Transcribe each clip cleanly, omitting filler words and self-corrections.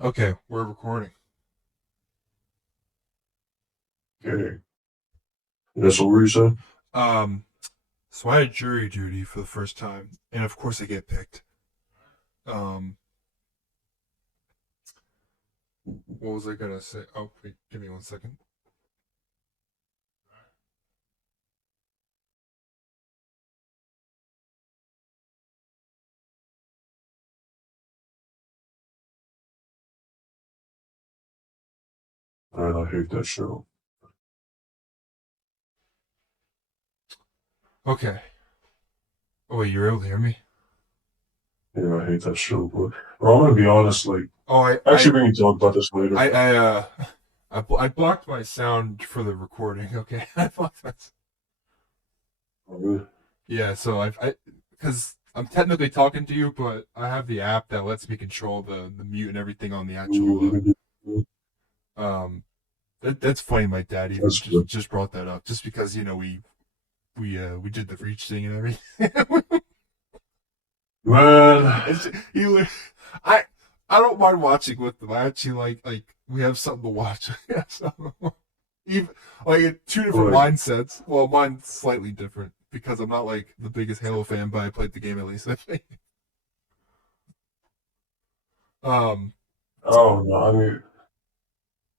Okay, we're recording. Okay. That's what we said? Um, so I had jury duty for the first time, and of course I get picked. Um, what was I gonna say? Oh, wait, give me 1 second. I hate that show. Okay. Oh wait, you're able to hear me? Yeah, I hate that show. But I'm gonna be honest, like, Oh, I, I, actually, we can talk about this later. I, I, uh, I blocked my sound for the recording. Okay, I blocked my. Really? Yeah, so because I'm technically talking to you, but I have the app that lets me control the mute and everything on the actual. Um, that's funny. My dad even That's just good. just brought that up, just because we did the reach thing and everything. Man, it's you. I I don't mind watching with them. I actually like we have something to watch. Yeah, so, even like two different like, mindsets. Well, mine's slightly different because I'm not like the biggest Halo fan, but I played the game at least. I think. Um. oh, no, I mean,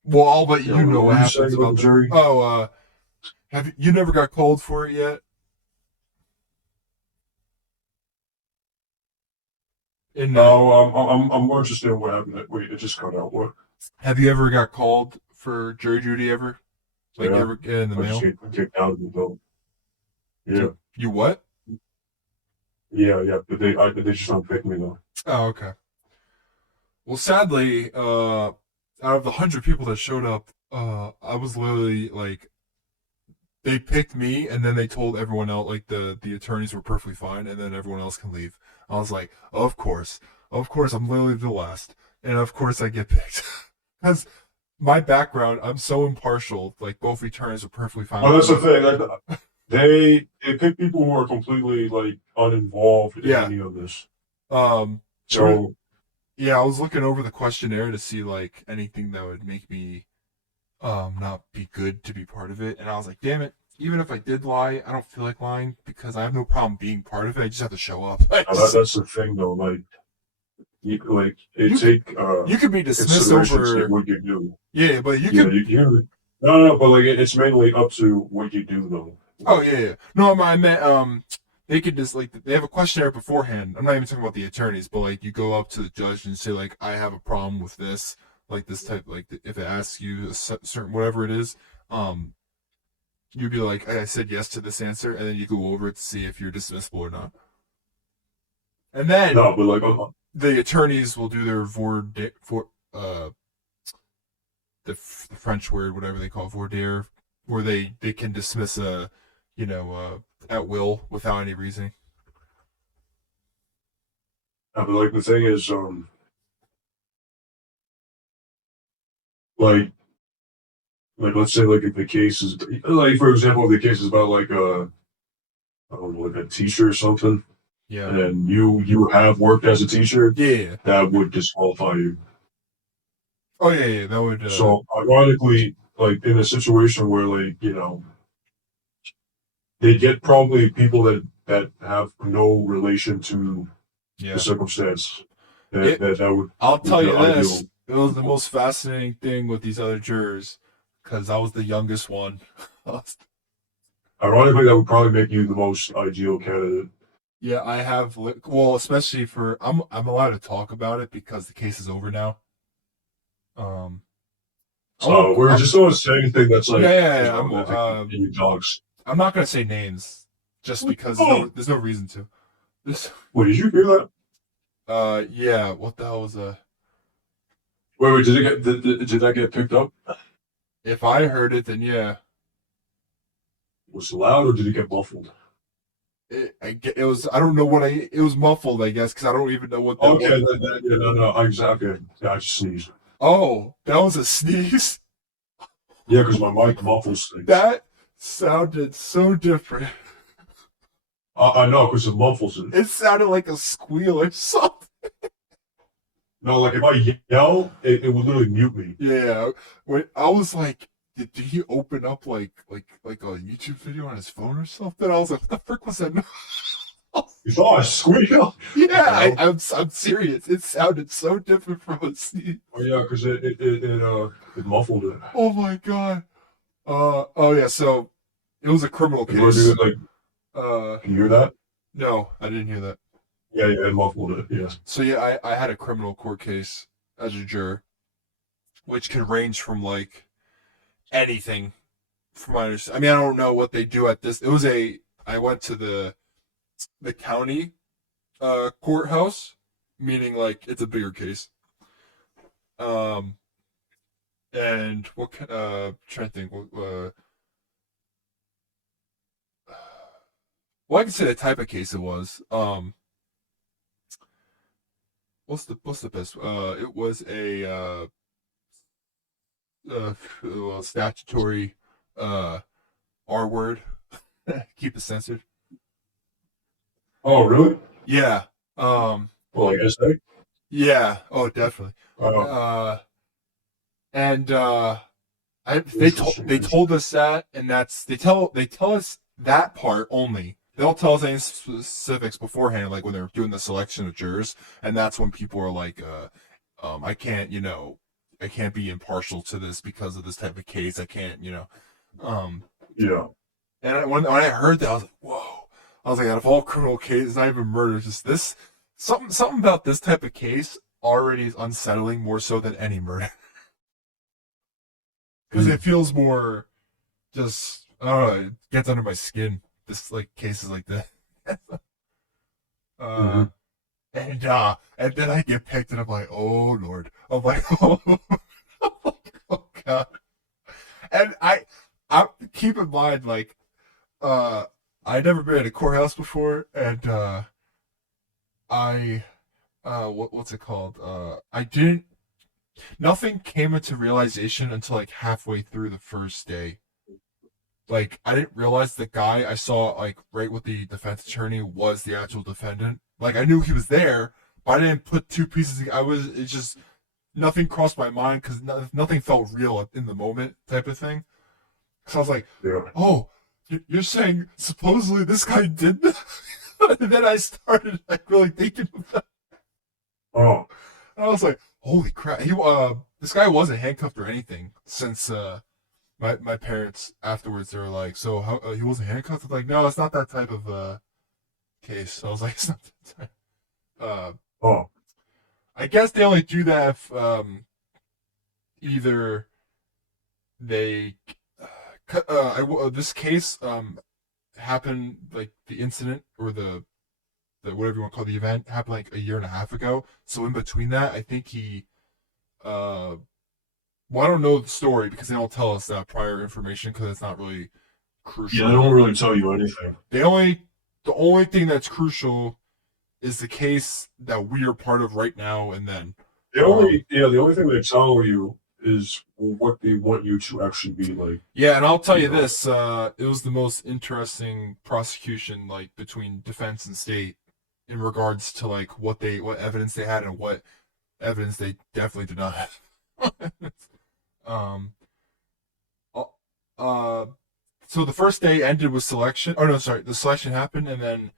Well, I'll let yeah, you know what what were you saying happens about the about the. jury? Oh, have you never got called for it yet? In No, I'm more interested in what happened. Wait, it just cut out. What? have you ever got called for jury duty ever? Like you Yeah, ever get in the I just mail? get kicked out of the bill. Yeah, You what? yeah, but they just don't pick me though. Oh, okay. Well, sadly, out of the 100 people that showed up, I was literally like, they picked me, and then they told everyone else, like the attorneys were perfectly fine, and then everyone else can leave. I was like, of course, I'm literally the last, and of course I get picked because my background, I'm so impartial. Like both attorneys are perfectly fine Oh, with that's the me. thing. Like, they pick people who are completely like uninvolved in Yeah. any of this. Um. There was, So yeah, I was looking over the questionnaire to see like anything that would make me not be good to be part of it. And I was like, damn it, even if I did lie, I don't feel like lying because I have no problem being part of it. I just have to show up. I just that's the thing though. Like it you could take you could be dismissed consideration to over, what you do. yeah, but you Yeah, could. you no, but like it's mainly up to what you do though. Oh Like, yeah, yeah. No, I meant they could just like they have a questionnaire beforehand. I'm not even talking about the attorneys, but like you go up to the judge and say like I have a problem with this, like this type, like if it asks you a certain whatever it is, um you'd be like, I said yes to this answer, and then you go over it to see if you're dismissible or not. And then no, but like the attorneys will do their for the French word, whatever they call it, voir dire, where they can dismiss a, at will without any reasoning. but like the thing is, like let's say like if the case is like for example, if the case is about like I don't know, like a teacher or something, Yeah. and you have worked as a teacher, Yeah. that would disqualify you. Oh yeah, yeah. That would. So ironically, like in a situation where like they get probably people that have no relation to the Yeah. circumstance, that It. that I'll would tell be you the this. ideal It was the people. most fascinating thing with these other jurors, because I was the youngest one. Ironically, that would probably make you the most ideal candidate. Yeah, I have. Well, especially for I'm allowed to talk about it because the case is over now. Um, I won't. So we're just don't say anything that's Yeah, like yeah, you yeah. know that any dogs. I'm not gonna say names just because Oh, there's no reason to. This. wait, did you hear that? Yeah. What the hell was Wait, did that get picked up? If I heard it, then yeah. Was it loud or did it get muffled? It was. I don't know what I. It was muffled, I guess, because I don't even know what that was. Okay, yeah, no, exactly. Yeah, I just sneezed. Oh, that was a sneeze. Yeah, because my mic muffles things. That sounded so different. I know because it muffles it. It sounded like a squeal or something. No, like if I yell, it would literally mute me. Yeah, when I was like, did he open up like a YouTube video on his phone or something? I was like, what the frick was that? You thought I squeal? What Yeah, the hell? I'm serious. It sounded so different from a sneeze. Oh yeah, because it muffled it. Oh my god. Oh yeah. So it was a criminal It literally case. like, Uh, can you hear that? no, I didn't hear that. Yeah, yeah, it muffled it. Yeah. So yeah, I had a criminal court case as a juror, which can range from like anything. From my understanding, I mean, I don't know what they do at this. It was a. I went to the county courthouse, meaning like it's a bigger case. Um, and trying to think. Well, I can say the type of case it was. What's the best? It was a well, statutory R word. Keep it censored. Oh really? Yeah. Um. Well, like essay. Yeah. Oh, definitely. Oh, Uh. And interesting. they told us that, and that's they tell us that part only. They don't tell us any specifics beforehand, like when they're doing the selection of jurors, and that's when people are like, I can't, I can't be impartial to this because of this type of case. I can't, um, Yeah. and when I heard that, I was like, whoa. I was like, out of all criminal cases, not even murder, just this something about this type of case already is unsettling more so than any murder because it Mm. feels more just I don't know, it gets under my skin. This like cases like that. uh Mm-hmm. and then I get picked and I'm like, oh Lord. I'm like, oh, oh God. And I keep in mind like uh I never been in a courthouse before and I what's it called? I didn't nothing came into realization until like halfway through the first day. Like I didn't realize the guy I saw like right with the defense attorney was the actual defendant. Like I knew he was there, but I didn't put two pieces. I was it's just nothing crossed my mind because nothing felt real in the moment type of thing. So I was like, Yeah. oh, you're saying supposedly this guy did this? And then I started like really thinking about it. Oh. And I was like, holy crap! This guy wasn't handcuffed or anything since my parents afterwards they were like, so how he wasn't handcuffed? I'm like, no, it's not that type of case. So I was like, it's not that type. Uh, Oh. I guess they only do that if either they this case happened like the incident or the whatever you want to call the event happened like a year and a half ago. So in between that, I think he uh well, I don't know the story because they don't tell us that prior information because it's not really Yeah, they crucial. don't really tell you anything. They the only thing that's crucial is the case that we are part of right now and then. The only thing they tell you is what they want you to actually be like. Yeah, and I'll tell You you know. this, it was the most interesting prosecution like between defense and state in regards to like what evidence they had and what evidence they definitely did not have. um uh uh, so the first day ended with selection. Oh no, sorry, the selection happened and then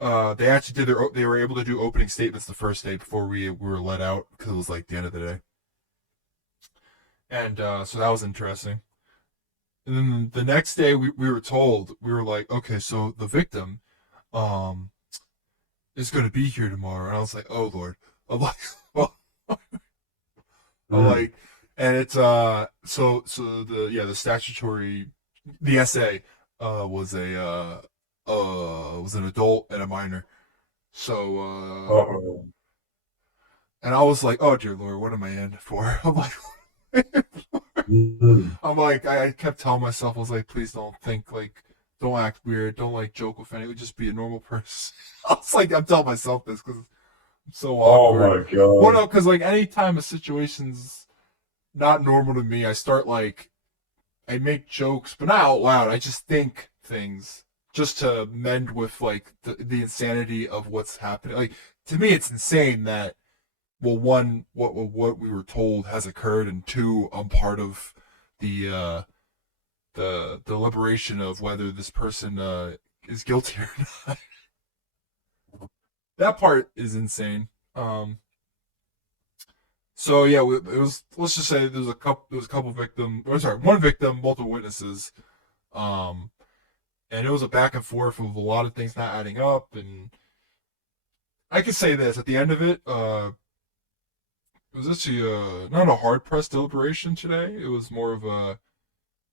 they actually they were able to do opening statements the first day before we were let out because it was like the end of the day. And so that was interesting. And then the next day we were told we were like, okay, so the victim um is going to be here tomorrow, and I was like, oh Lord, I'm like, well, I'm Mm. like, and it's so the statutory the essay was a was an adult and a minor, so Uh-oh. and I was like, oh dear Lord, what am I in for? I'm like. Mm. I'm like, I kept telling myself, I was like, please don't think like, don't act weird, don't like joke with anyone, just be a normal person. I was like, I'm telling myself this because I'm so Oh awkward. my Well, god. no, because like anytime a situation's not normal to me, I start like, I make jokes, but not out loud. I just think things just to mend with like the insanity of what's happening. Like to me, it's insane that well, one, what we were told has occurred, and two, I'm part of the deliberation of whether this person is guilty or not. That part is insane. So yeah, it was. Let's just say there was a couple victim. Or sorry, one victim, multiple witnesses. Um, and it was a back and forth of a lot of things not adding up. And I can say this at the end of it. It was actually not a hard pressed deliberation today. It was more of a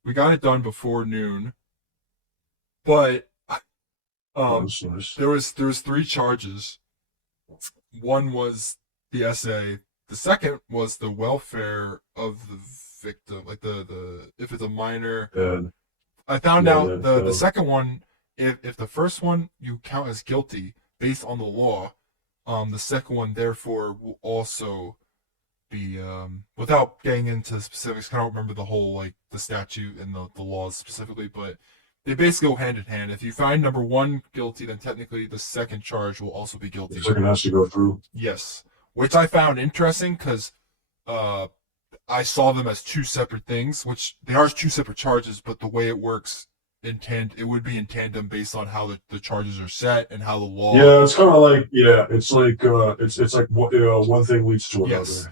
we got it done before noon, but That's nice. there was three charges. One was the essay. The second was the welfare of the victim, like the if it's a minor. And I found yeah, out the second one, if the first one you count as guilty based on the law, the second one therefore will also be without getting into specifics. I don't remember the whole like the statute and the laws specifically, but they basically go hand in hand. If you find number one guilty, then technically the second charge will also be guilty. the second has to go through. Yes, which I found interesting because I saw them as two separate things, which they are two separate charges, but the way it works it would be in tandem based on how the charges are set and how the law. Yeah, it's kind of like it's like it's like one thing leads to another. Yes.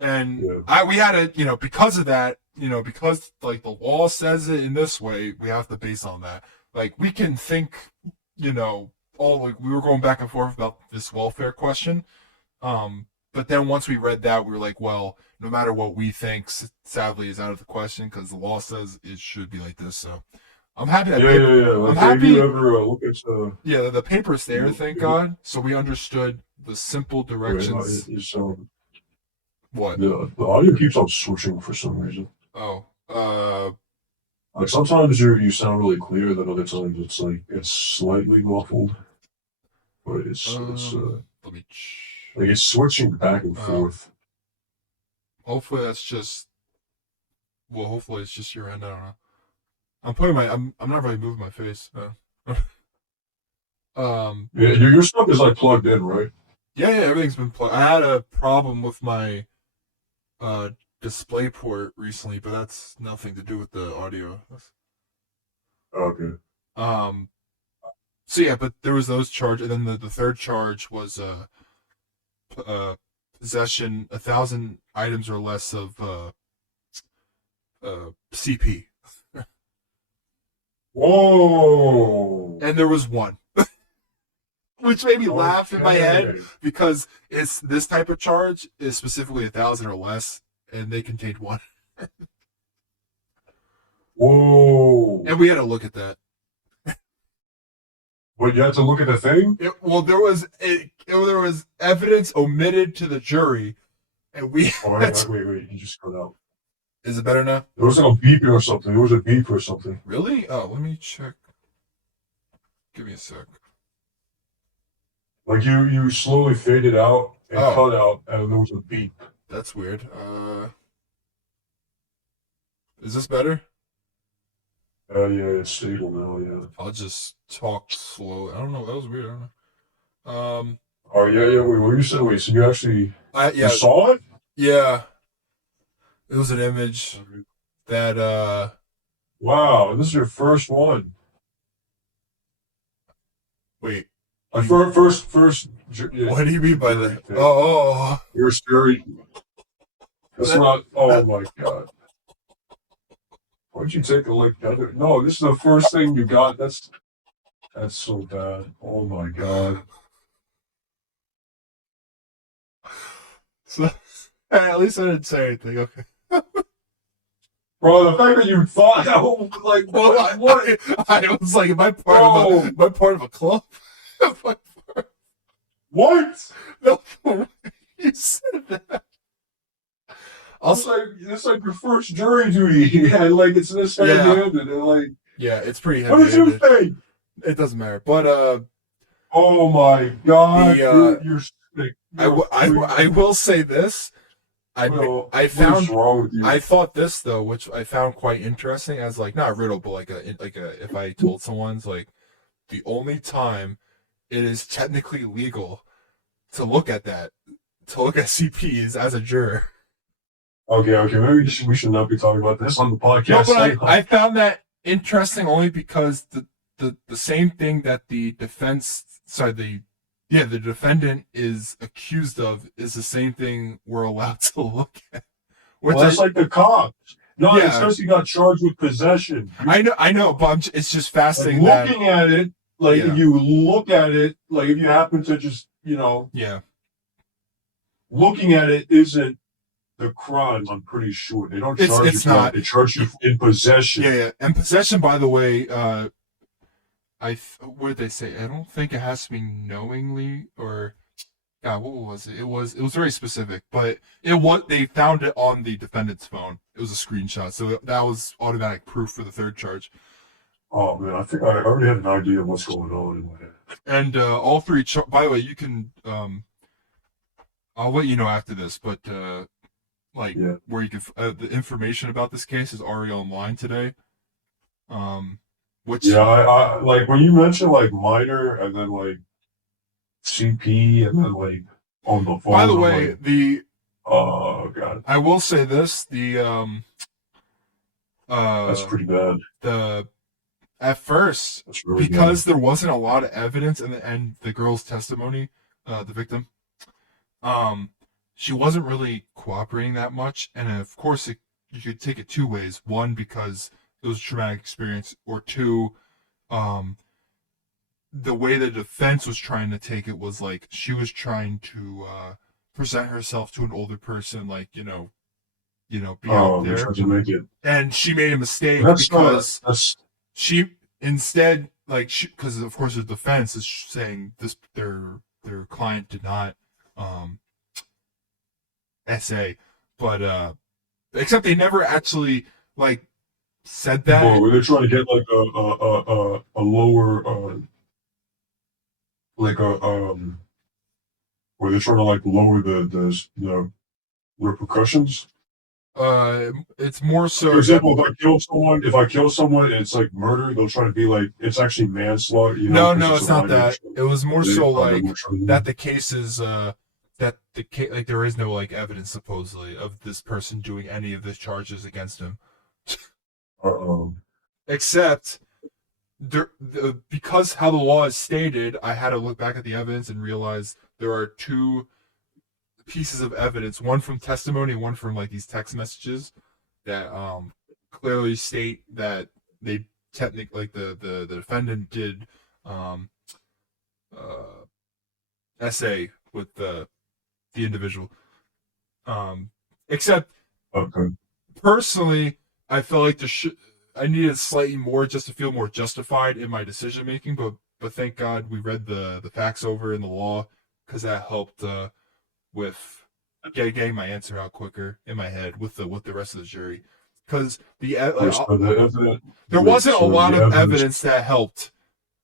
And Yeah. we had to, because of that, because like the law says it in this way, we have to base on that. Like we can think, all like we were going back and forth about this welfare question. But then once we read that, we were like, well, no matter what we think, sadly, is out of the question because the law says it should be like this. So I'm happy. Yeah. I'm Like, happy. If you ever look at The paper's there, thank God. So we understood the simple directions. What? What? The audio keeps on switching for some reason. Oh. Like sometimes you sound really clear, then other times it's like it's slightly muffled. But it's Let me. like it's switching back and forth. Hopefully that's just. Well, hopefully it's just your end. I don't know. I'm putting I'm not really moving my face. Yeah, your stuff is like plugged in, right? Yeah, everything's been plugged. I had a problem with my display port recently, but that's nothing to do with the audio. Okay. So yeah, but there was those charges, and then the third charge was possession 1,000 items or less of CP. Whoa! And there was one. Which made me laugh in my head because it's this type of charge is specifically 1,000 or less, and they contained one. Whoa! And we had to look at that. But you had to look at the thing? There was evidence omitted to the jury, and we. Oh, wait, you just cut out. Is it better now? There was like a beeping or something. There was a beep or something. Really? Oh, let me check. Give me a sec. Like you slowly faded out and Oh. cut out, and there was a beep. That's weird. Is this better? Yeah, it's stable now. Yeah. I'll just talk slow. I don't know. That was weird. I don't know. Oh yeah. Wait, what you said? Wait, so you actually you saw it? Yeah. It was an image that Wow, this is your first one. wait. First. Yeah. What do you mean by that? Oh. You're scary. That's not. Oh my god. Why'd you take a look at it? No, this is the first thing you got. That's so bad. Oh my god. So, at least I didn't say anything. Okay. Bro, the fact that you thought that was like what? I was like, am I part of a club? What? No, you said that. It's like your first jury duty, and like it's this hand-handed, and like yeah, it's pretty heavy. what did you think? It doesn't matter, but oh my god, you're sick. I will say this. I found what's wrong with you? I thought this though, which I found quite interesting, as like not a riddle, but like a if I told someone's like the only time it is technically legal to look at that to look at CPs as a juror. Okay. Maybe we should not be talking about this on the No, podcast. but I found that interesting only because the same thing that the the defendant is accused of is the same thing we're allowed to look at. Which Well, that's like the cops. No, it's yeah, because he got charged with possession. I know, but it's just Like fascinating that looking at it, like yeah, if you look at it, like if you happen to just, yeah. looking at it isn't the crime. I'm pretty sure they don't charge you It's for that. not. They charge you in possession. Yeah. And possession, by the way, what did they say? I don't think it has to be knowingly or God, what was it? It was very specific, but they found it on the defendant's phone. It was a screenshot, so that was automatic proof for the third charge. Oh man, I think I already had an idea of what's going on in my head. And all three. By the way, you can. I'll let you know after this, but Yeah. where you can the information about this case is already online today. Which Yeah, I like when you mentioned like minor and then like CP and then like on the phone. by the I'm way, like, the oh god, I will say this: that's pretty bad. the at first That's really because there wasn't a lot of evidence and the girl's testimony, the victim, she wasn't really cooperating that much, and of course you could take it two ways. One, because it was a traumatic experience, or two, the way the defense was trying to take it was like she was trying to present herself to an older person, like be out they're there, trying to make it. and she made a mistake That's not. because That's she instead because of course the defense is saying this their client did not essay, but except they never actually like said that. well, they're trying to get like a lower like a where they're trying to like lower the repercussions. It's more so. For example, if I kill someone, it's like murder. They'll try to be like it's actually manslaughter. No, it's not that. It was more so like that that. the case is that the case like there is no like evidence supposedly of this person doing any of the charges against him, except because how the law is stated. I had to look back at the evidence and realize there are two pieces of evidence, one from testimony, one from like these text messages that clearly state that they technically like the defendant did essay with the individual. Except Okay. personally, I felt like I needed slightly more just to feel more justified in my decision making, but thank God we read the facts over in the law because that helped with getting my answer out quicker in my head with the rest of the jury because there wasn't a lot of evidence that helped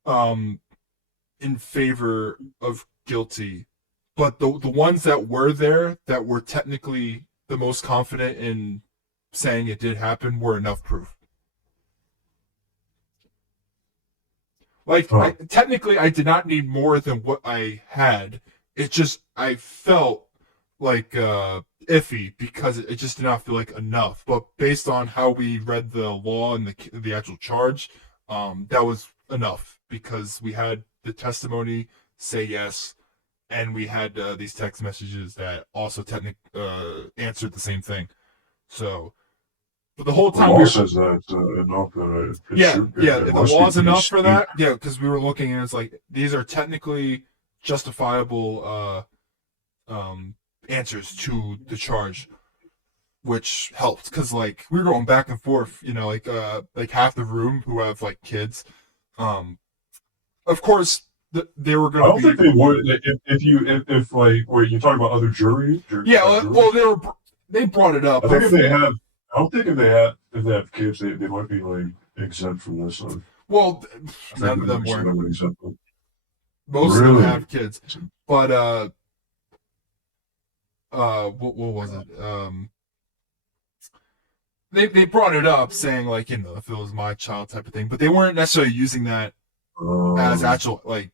in favor of guilty, but the ones that were there that were technically the most confident in saying it did happen were enough proof. Like technically I did not need more than what I had. It just I felt like iffy because it just did not feel like enough. But based on how we read the law and the actual charge, that was enough because we had the testimony say yes, and we had these text messages that also answered the same thing. So, but the whole time the law says that enough that the law is enough for that. Yeah, because we were looking and it's like these are technically justifiable answers to the charge, which helped because like we were going back and forth, like half the room who have like kids, of course they were going to I don't think they would if like were you talking about other juries? Well they brought it up. I think if they have, I don't think if they have kids, they might be like exempt from this. Well, none of them were. Exempt. Most of them have kids, but what was it? They brought it up saying like if it was my child type of thing, but they weren't necessarily using that as actual like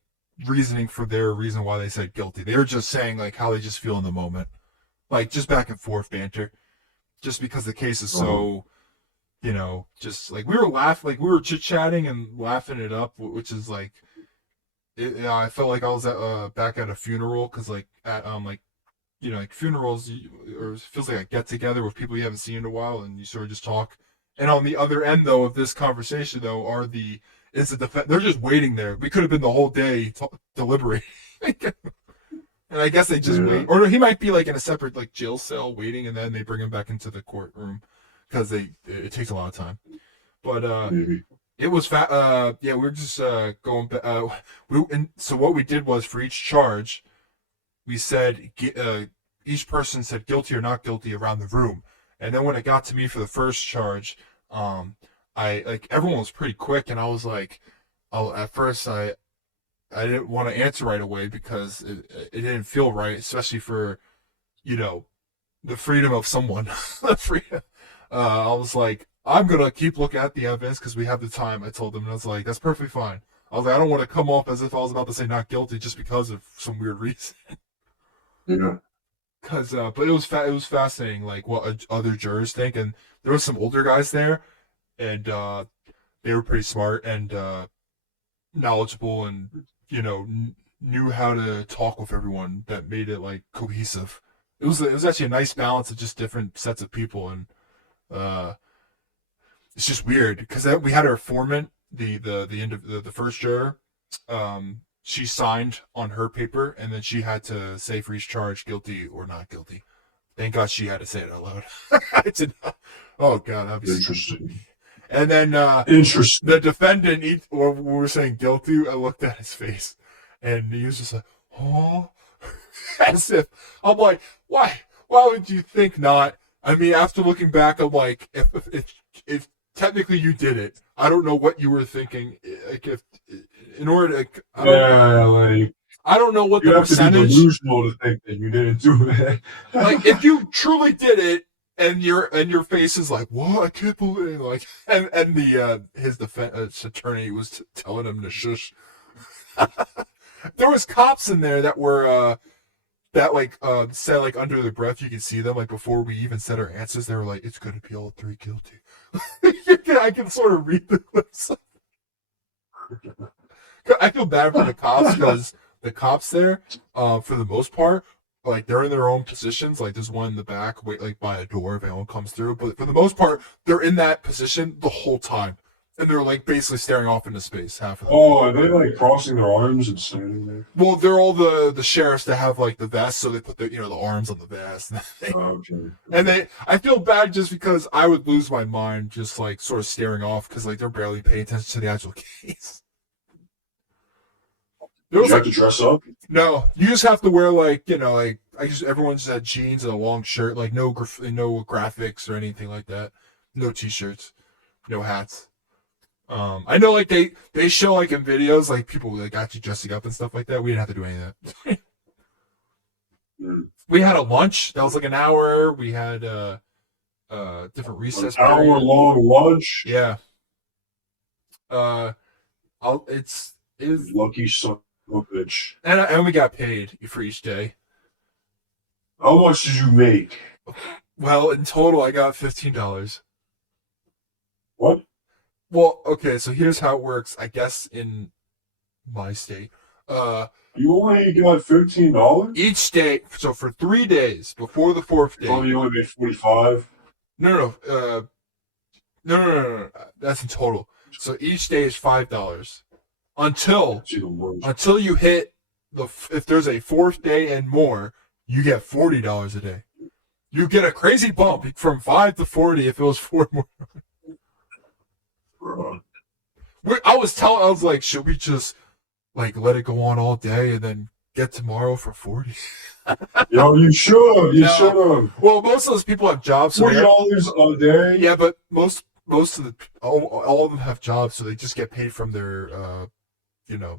reasoning for their reason why they said guilty. They were just saying like how they just feel in the moment, like just back and forth banter. Just because the case is so, just like we were laughing, like we were chit chatting and laughing it up, which is like, I felt like I was back at a funeral because like at like funerals or it feels like a get together with people you haven't seen in a while and you sort of just talk. And on the other end though of this conversation though is the defense. They're just waiting there. We could have been the whole day deliberating. And I guess they just wait, or he might be like in a separate like jail cell waiting, and then they bring him back into the courtroom because it takes a lot of time. But it was yeah, we're just going back. So what we did was for each charge, we said each person said guilty or not guilty around the room, and then when it got to me for the first charge, I like everyone was pretty quick, and I was like, at first I didn't want to answer right away because it didn't feel right, especially for, the freedom of someone. The freedom. I was like, I'm going to keep looking at the evidence because we have the time, I told them. And I was like, that's perfectly fine. I was like, I don't want to come off as if I was about to say not guilty just because of some weird reason. Yeah. But it was fascinating, like what other jurors think. And there were some older guys there, and they were pretty smart and knowledgeable and knew how to talk with everyone. That made it like cohesive. It was actually a nice balance of just different sets of people, and it's just weird because we had our foreman, the first juror. She signed on her paper, and then she had to say for each charge guilty or not guilty. Thank God she had to say it out loud. I did not. Oh God, that'd be Interesting. And then Interesting. the defendant, when we were saying guilty, I looked at his face, and he was just like, "Oh," as if I'm like, "Why? Why would you think not?" I mean, after looking back, I'm like, if technically you did it, I don't know what you were thinking. Like if in order to, I don't know what you the have percentage. To be delusional to think that you didn't do it. Like if you truly did it. And your face is like, what? I can't believe it. Like, and his defense attorney was telling him to shush. There was cops in there that were that said like under their breath you could see them like before we even said our answers. They were like, it's gonna be all three guilty. I can sort of read the lips. I feel bad for the cops because the cops there, for the most part, like they're in their own positions. Like there's one in the back, wait like by a door if anyone comes through. But for the most part, they're in that position the whole time, and they're like basically staring off into space. Half of them. Oh, are they like crossing their arms and standing there? Well, they're all the sheriffs that have like the vest, so they put the arms on the vest. Okay. And I feel bad just because I would lose my mind just like sort of staring off because like they're barely paying attention to the actual case. Did you have to dress up? No, you just have to wear everyone just had jeans and a long shirt, like no graphics or anything like that, no t-shirts, no hats. I know like they show like in videos like people like actually dressing up and stuff like that. We didn't have to do any of that. We had a lunch that was like an hour. We had different recess. An hour-long lunch. Yeah. It's lucky son. Bitch. And we got paid for each day. How much did you make? Well, in total, I got $15. What? Well, okay, so here's how it works. I guess in my state, you only got $15 each day. So for 3 days before the fourth day, you only made 45. No. That's in total. So each day is $5. Until you hit if there's a fourth day and more, you get $40 a day. You get a crazy bump from 5 to 40 if it was 4 more. I was like, should we just like let it go on all day and then get tomorrow for 40? Yo, you should. You should have. Well, most of those people have jobs. So $40 a day. Yeah, but most of all of them have jobs, so they just get paid from their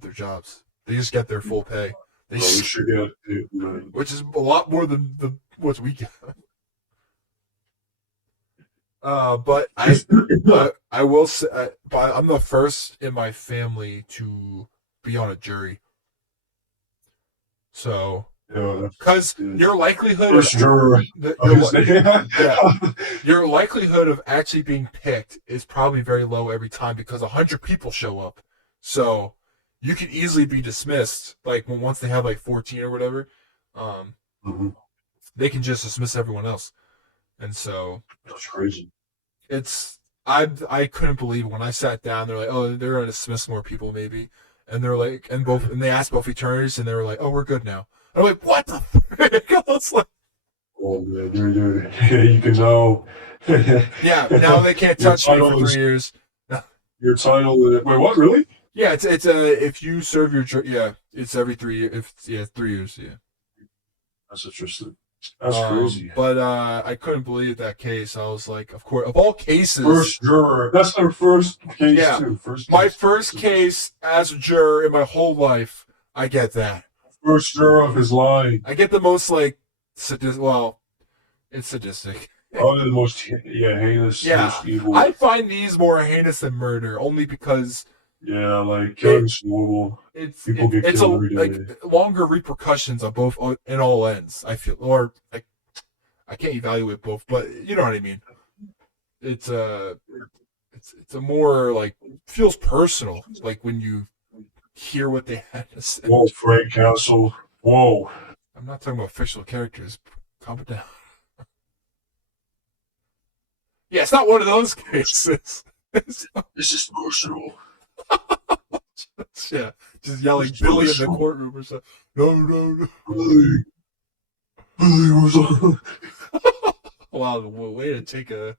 their jobs. They just get their full pay. We should get it, which is a lot more than what we get. But I will say, I'm the first in my family to be on a jury. So, Yeah, because that's your likelihood of first juror the, of his name. yeah, your likelihood of actually being picked is probably very low every time because 100 people show up. So you could easily be dismissed. Like when once they have like 14 or whatever, um, Mhm. they can just dismiss everyone else. And so That's crazy. it's I couldn't believe when I sat down. They're like, oh, they're gonna dismiss more people maybe, and they're like, and they asked both attorneys, and they were like, oh, we're good now. I'm like, what the frick? I was like, Oh man, you can know. yeah, now they can't Your touch me for title 3 years. your title is, wait, what, really? Yeah, it's a if you serve your yeah, it's every 3 years. If yeah, 3 years. Yeah. That's interesting. That's crazy. But I couldn't believe that case. I was like, of course, of all cases, First juror. That's our first case yeah, too. First my case. first case as a juror in my whole life. I get that. First juror of his line. I get the most like sadistic. Well, it's sadistic. Probably the most heinous, Yeah, most evil. I find these more heinous than murder, only because Yeah, like killing's normal. People get it's a killed every like day. longer repercussions on both in all ends. I feel, or like I can't evaluate both, but you know what I mean. It's it's a more like feels personal, like when you hear what they had to say. Whoa, Frank Castle. Whoa. I'm not talking about fictional characters. Calm it down. Yeah, it's not one of those cases. It's This is personal. yeah, just yelling It's Billy in the personal. courtroom or something. No, no, no. Billy was on. Wow, way to take a.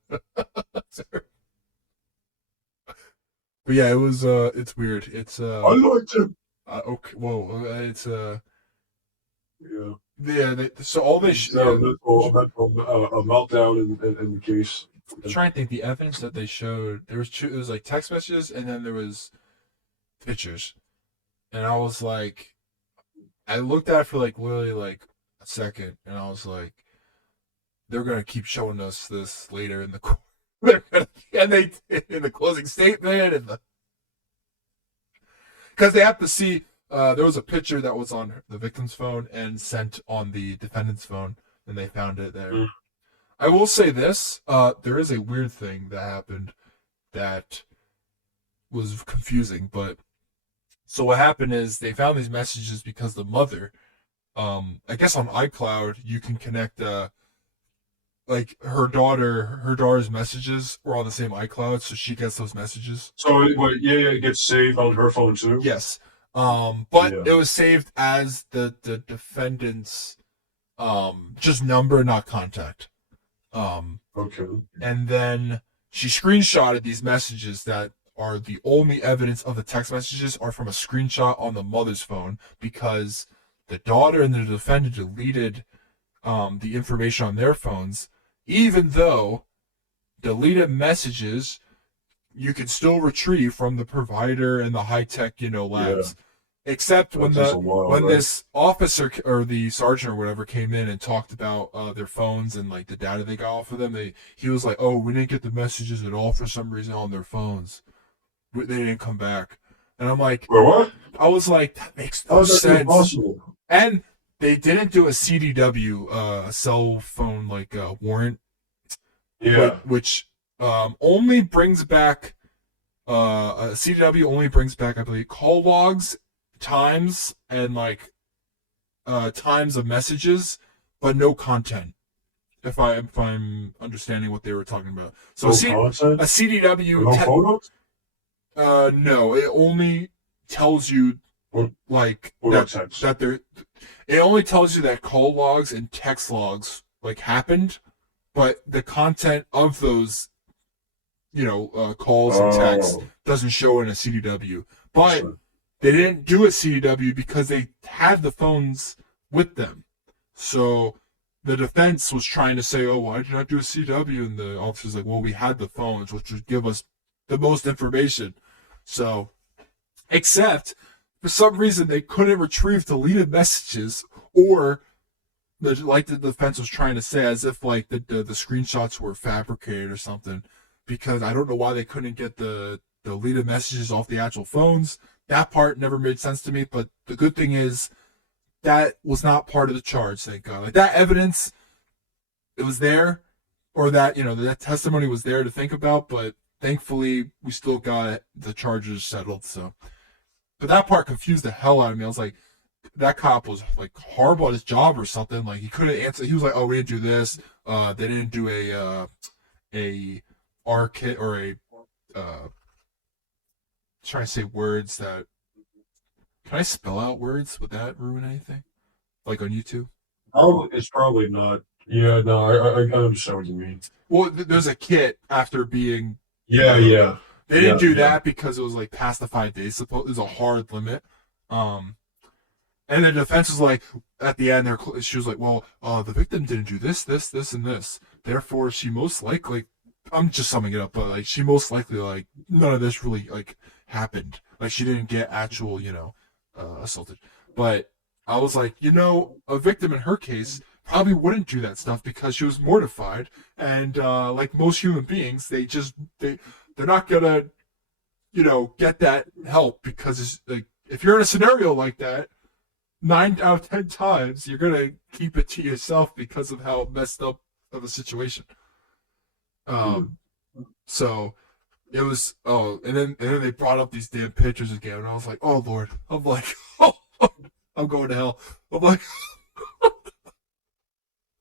But yeah, it was. It's weird. It's I liked him. okay. Whoa, it's Yeah. yeah. So all this. He's a meltdown in the case. I'm trying to think the evidence that they showed. There was two. It was like text messages, and then there was pictures, and I was like, I looked at it for like literally like a second, and I was like, they're gonna keep showing us this later in the court. And they in the closing statement and the because they have to see. There was a picture that was on the victim's phone and sent on the defendant's phone, and they found it there. Mm. I will say this: there is a weird thing that happened that was confusing. But so what happened is they found these messages because the mother, I guess on iCloud you can connect like her daughter's messages were on the same iCloud, so she gets those messages. So, it gets saved on her phone too? Yes. But Yeah. it was saved as the defendant's just number, not contact. Okay. And then she screenshotted these messages that are the only evidence of the text messages are from a screenshot on the mother's phone because the daughter and the defendant deleted the information on their phones, even though deleted messages you can still retrieve from the provider and the high tech, labs. Except when Right? this officer or the sergeant or whatever came in and talked about their phones and like the data they got off of them, he was like, "Oh, we didn't get the messages at all for some reason on their phones. They didn't come back." And I'm like, Wait, what? I was like, that makes How no is that even sense. possible? And they didn't do a CDW, cell phone like warrant, Yeah. which only brings back a CDW only brings back, I believe, call logs, times, and like times of messages, but no content. If I'm understanding what they were talking about, so No a content? CDW, No photos? no, it only tells you Or like text? that there. It only tells you that call logs and text logs like happened, but the content of those, calls and texts Oh. doesn't show in a CDW. But Sure. they didn't do a CDW because they had the phones with them. So the defense was trying to say, "Oh, why did you not do a CW?" And the officer's like, "Well, we had the phones, which would give us the most information." So, except for some reason they couldn't retrieve deleted messages, or like the defense was trying to say, as if like the screenshots were fabricated or something. Because I don't know why they couldn't get the deleted messages off the actual phones. That part never made sense to me. But the good thing is that was not part of the charge. Thank God. Like that evidence, it was there, or that that testimony was there to think about. But thankfully, we still got the charges settled. So, but that part confused the hell out of me. I was like, that cop was like horrible at his job or something. Like he couldn't answer. He was like, "Oh, we didn't do this. They didn't do a R kit or a trying to say words that. Can I spell out words? Would that ruin anything? Like on YouTube? Probably, it's probably not. Yeah, no, I understand what you mean. Well, there's a kit after being. Yeah, yeah. They didn't Yeah, do yeah. that because it was like past the 5 days. Suppose there's a hard limit. And the defense was like, at the end, she was like, well, the victim didn't do this, this, this, and this. Therefore, she most likely, I'm just summing it up, but like, she most likely, like, none of this really, like, happened. Like, she didn't get actual, assaulted. But I was like, a victim in her case probably wouldn't do that stuff because she was mortified. And, like most human beings, they're not gonna, get that help because it's like, if you're in a scenario like that, 9 out of 10 times you're gonna keep it to yourself because of how messed up of a situation. So it was and then they brought up these damn pictures again, and I was like, oh Lord, I'm like, oh, I'm going to hell. I'm like,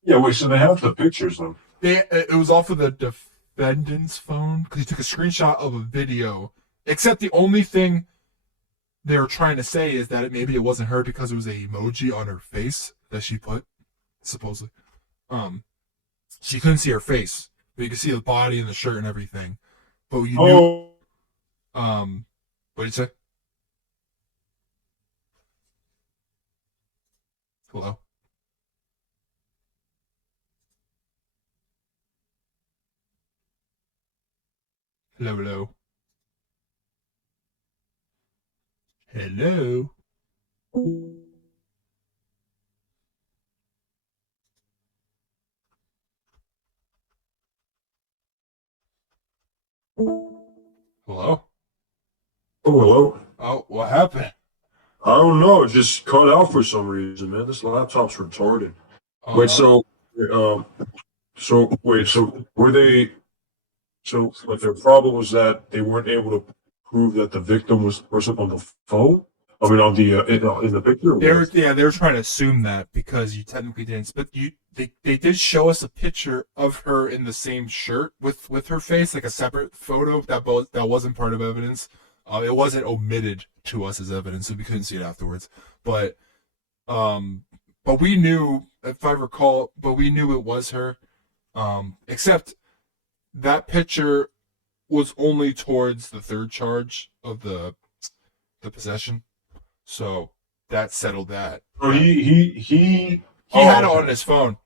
Yeah, wait, so they have the pictures though. it was off of the defendant's phone because he took a screenshot of a video. Except the only thing they were trying to say is that maybe it wasn't her because it was an emoji on her face that she put, supposedly. She couldn't see her face, but you could see the body and the shirt and everything. But you knew, what did you say? Hello? Hello, hello. Hello? Hello? Oh, hello. Oh, what happened? I don't know. It just cut out for some reason, man. This laptop's retarded. Oh, Wait, no. so were they? So, like, their problem was that they weren't able to prove that the victim was the person on the phone. I mean, on the in the picture. They were trying to assume that because you technically didn't, but they did show us a picture of her in the same shirt with her face, like a separate photo that wasn't part of evidence. It wasn't omitted to us as evidence, so we couldn't see it afterwards. But but we knew, if I recall, we knew it was her. Except that picture was only towards the third charge of the possession. So that settled that. So he He had it on his phone.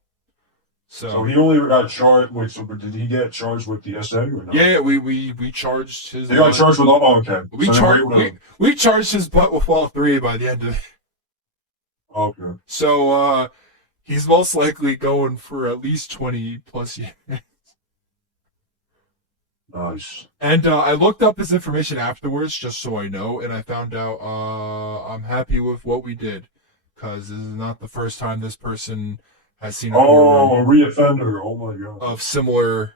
So he only got charged. Wait, so did he get charged with the SA or not? Yeah, we charged his. He got charged with all. Oh, okay. We charged his butt with all three by the end of it. Okay. So he's most likely going for at least 20 plus years. Nice. And I looked up his information afterwards just so I know, and I found out I'm happy with what we did because this is not the first time this person has seen a reoffender. Oh my god. of similar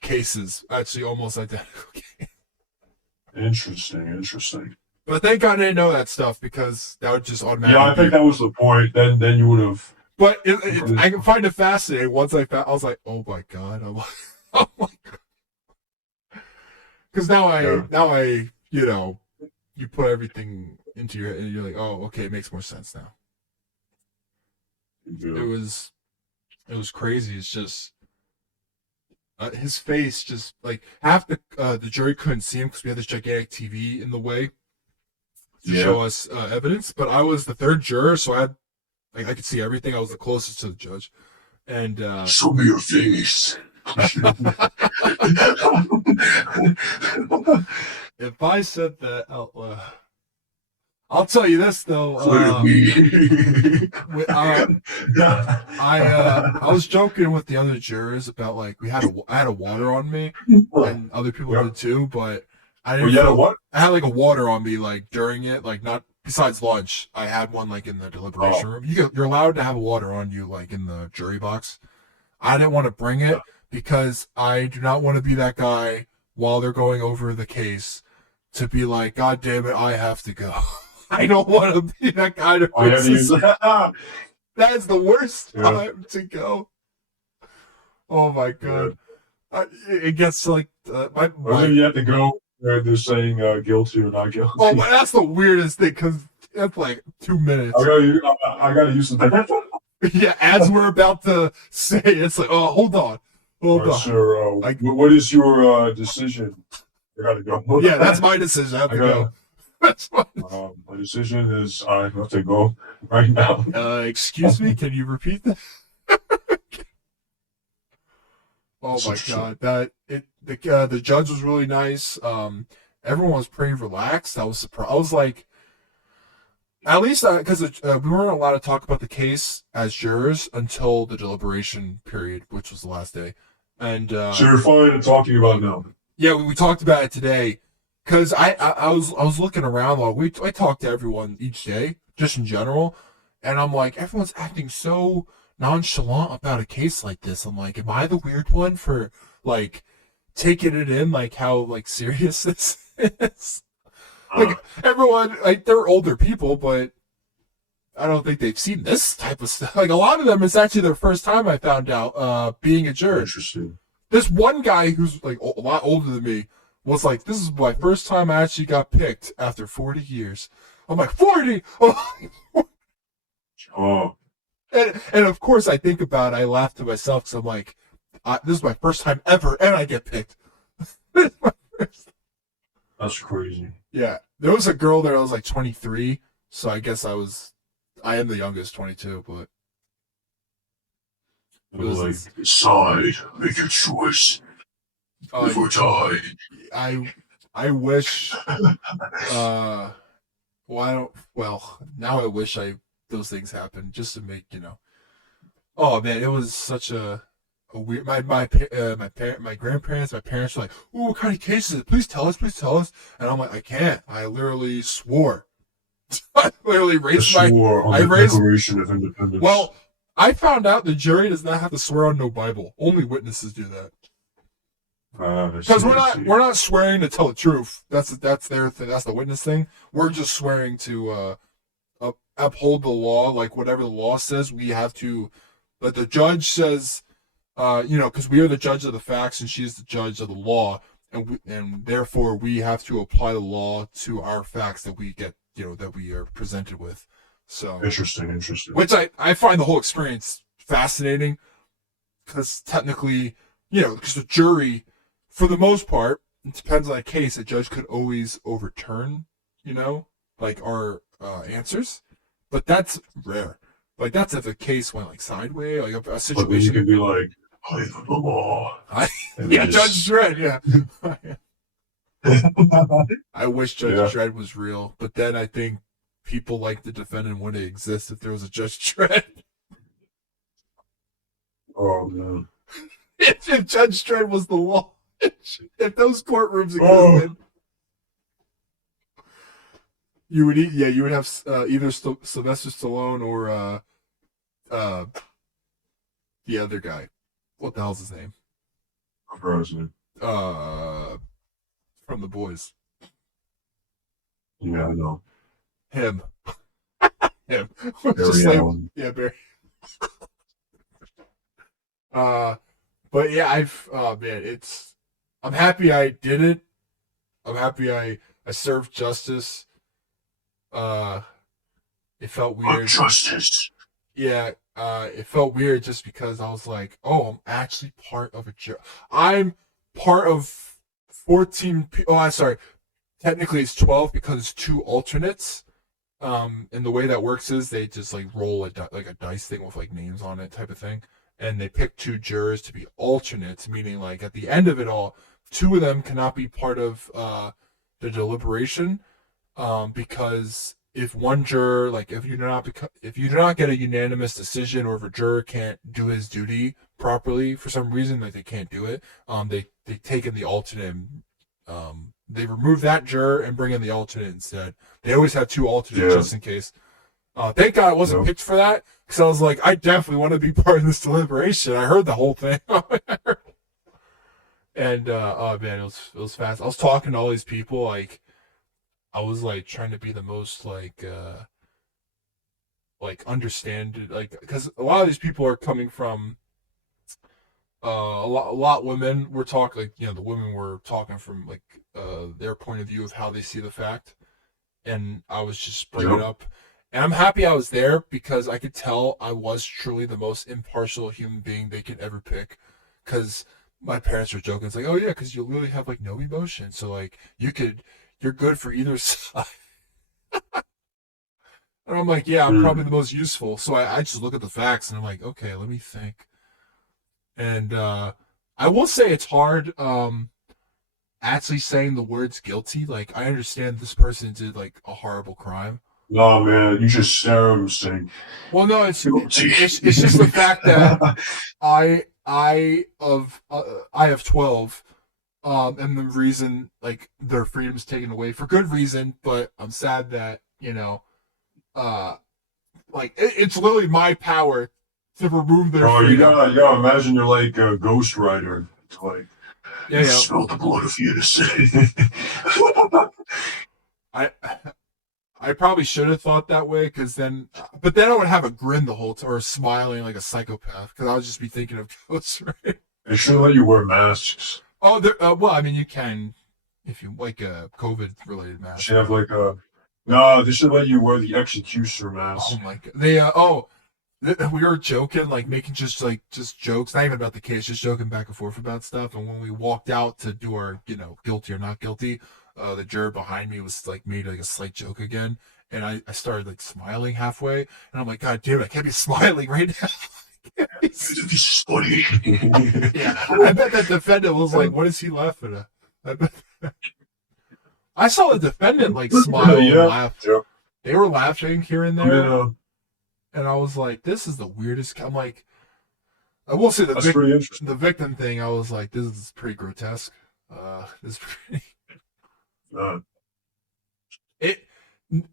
cases, actually almost identical. Interesting. But thank God I didn't know that stuff because that would just automatically. Yeah, I think that was the point. Then you would have. But I can find it fascinating. Once I was like, oh my god, I'm like, oh my god. Because now I you put everything into your head and you're like, oh, okay, it makes more sense now. Yeah. It was crazy. It's just his face, just like half the jury couldn't see him because we had this gigantic TV in the way to show us evidence. But I was the third juror, so I could see everything. I was the closest to the judge, and show me your face. If I said that out loud, I'll tell you this though. I was joking with the other jurors about like I had a water on me, and other people did too, but I didn't. You had a what? I had like a water on me like during it, like not besides lunch, I had one like in the deliberation Oh, room. You're allowed to have water on you like in the jury box. I didn't want to bring yeah. it because I do not want to be that guy while they're going over the case to be like, God damn it, I have to go. I don't want to be that guy that I have to brings use this. that. That is the worst Yeah, time to go. Oh my yeah. god. It gets like I think you have to go where they're saying guilty or not oh guilty. my, that's the weirdest thing because it's like 2 minutes. I gotta use the bathroom. Yeah, as we're about to say, it's like, oh, All hold right, on. sir. Like, What is your decision? I gotta go. yeah, that's my decision. I have I to go. gotta. That's fine. My decision is I have to go right now. Excuse me, can you repeat that? Oh That's my interesting. god, the judge was really nice. Everyone was pretty relaxed. I was surprised. I was like, at least because we weren't allowed to talk about the case as jurors until the deliberation period, which was the last day. And So you're fine and talking about now. yeah, we talked about it today because I was looking around. Like I talked to everyone each day, just in general, and I'm like, everyone's acting so nonchalant about a case like this. I'm like, am I the weird one for like taking it in, like how like serious this is? Uh, Like everyone, like they're older people, but I don't think they've seen this type of stuff. Like a lot of them, it's actually their first time. I found out being a juror. interesting. This one guy who's like a lot older than me was like, "This is my first time I actually got picked after 40 years." I'm like, 40? Oh. Oh, And of course, I think about it, I laugh to myself because I'm like, "This is my first time ever, and I get picked." This is my first- that's crazy. Yeah, there was a girl there. I was like 23, so I guess I am the youngest, 22, but They're it was like, decide, make your choice uh, before die. I I wish well I don't well now I wish I those things happened just to make oh man, it was such a weird. My grandparents, my parents were like, "Ooh, what kind of case is it? Please tell us." And I'm like, "I can't. I literally swore. I literally I raised my. swore on I the raised. Declaration of Independence. Well, I found out the jury does not have to swear on no Bible. Only witnesses do that. I Because see, I see. we're not swearing to tell the truth. That's their thing. That's the witness thing. We're just swearing to uphold the law. Like whatever the law says, we have to. But the judge says because we are the judge of the facts and she's the judge of the law, and therefore we have to apply the law to our facts that we get, that we are presented with. So, Interesting, interesting. which I find the whole experience fascinating because technically, because the jury, for the most part, it depends on the case, a judge could always overturn, like our answers, but that's rare. Like that's if a case went like sideways, like a But then you situation. can be like, I am the law. I, And yeah, then Judge just. Dredd. Yeah, I wish Judge Yeah. Dredd was real, but then I think people like the defendant wouldn't exist if there was a Judge Dredd. Oh, man. If Judge Dredd was the law, if those courtrooms Oh, existed, you would have either Sylvester Stallone or uh, the other guy. What the hell's his name? president. Uh, from The Boys. Yeah, I know. Him. Him. Barry Just like Allen. yeah, Barry. But yeah, oh man, I'm happy I did it. I'm happy I served justice. Uh, it felt But weird. justice. Yeah, it felt weird just because I was like, oh, I'm actually part of a jury. I'm part of 14. Oh, I'm sorry. Technically, it's 12 because it's two alternates. And the way that works is they just like roll like a dice thing with like names on it, type of thing, and they pick two jurors to be alternates, meaning like at the end of it all, two of them cannot be part of the deliberation, because if one juror, like if you do not get a unanimous decision, or if a juror can't do his duty properly for some reason, like they can't do it, they take in the alternate They remove that juror and bring in the alternate instead. They always have two alternates Yeah. just in case. Thank God I wasn't Yep. picked for that because I was like, I definitely want to be part of this deliberation. I heard the whole thing, and oh man, it was fast. I was talking to all these people like I was like trying to be the most like understand it, like because a lot of these people are coming from a lot women were talking like the women were talking from like their point of view of how they see the fact, and I was just bringing it Yep. up. And I'm happy I was there because I could tell I was truly the most impartial human being they could ever pick. Because my parents were joking, it's like, oh yeah, because you literally have like no emotion, so like you're good for either side. And I'm like, yeah, I'm probably the Mm. most useful. So I just look at the facts and I'm like, okay, let me think. And I will say it's hard actually saying the words guilty. Like I understand this person did like a horrible crime. No, man, you just stare at him and say, Well, no, it's guilty. it's just the fact that I have 12, and the reason like their freedom's taken away for good reason, but I'm sad that uh, like it's literally my power to remove their Oh, you freedom. gotta, you gotta imagine you're like a Ghost Rider. It's like, Yeah, you yeah. smell the blood of innocent. I I probably should have thought that way because but then I would have a grin the whole time or smiling like a psychopath because I would just be thinking of ghosts, right? They should let you wear masks. Oh, well, I mean, you can if you like a COVID related They mask, should have right? like a, no, they should let you wear the executioner Oh mask. my god, we were joking, like making just jokes, not even about the case, just joking back and forth about stuff. And when we walked out to do our, guilty or not guilty, the juror behind me was like made like a slight joke again, and I started like smiling halfway, and I'm like, God damn it, I can't be smiling right now. This is funny. Yeah, I bet that defendant was like, what is he laughing at? I bet. I saw the defendant like smile and Yeah, laugh. yeah. They were laughing here and I mean, there, and I was like, this is the weirdest. I'm like, I will say that's pretty interesting. the victim thing. I was like, this is pretty grotesque. This pretty, Uh, it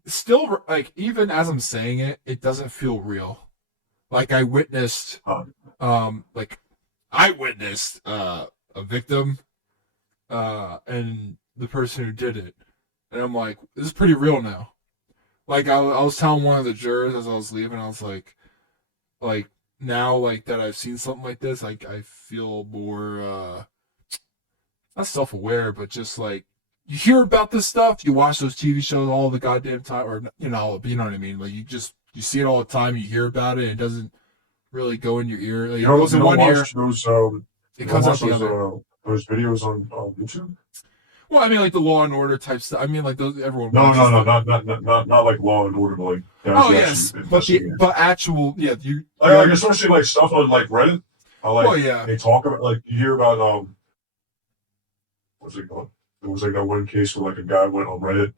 still like even as I'm saying it, it doesn't feel real. Like uh, like I witnessed a victim and the person who did it, and I'm like, this is pretty real now. Like I was telling one of the jurors as I was leaving, I was like now like that I've seen something like this, like I feel more not self aware, but just like you hear about this stuff, you watch those TV shows all the goddamn time, or you know what I mean. Like you see it all the time, you hear about it, and it doesn't really go in your ear. Like it goes you in don't one ear, watch those, it you don't comes out watch the other. those videos on YouTube? Well, I mean, like the Law and Order type stuff. I mean, like those everyone No, no, watches no, the. not like Law and Order, but like guys Oh who actually yes, investigate. but actual Like especially like stuff on like Reddit. I like well yeah they talk about like you hear about what's it called? There was like that one case where like a guy went on Reddit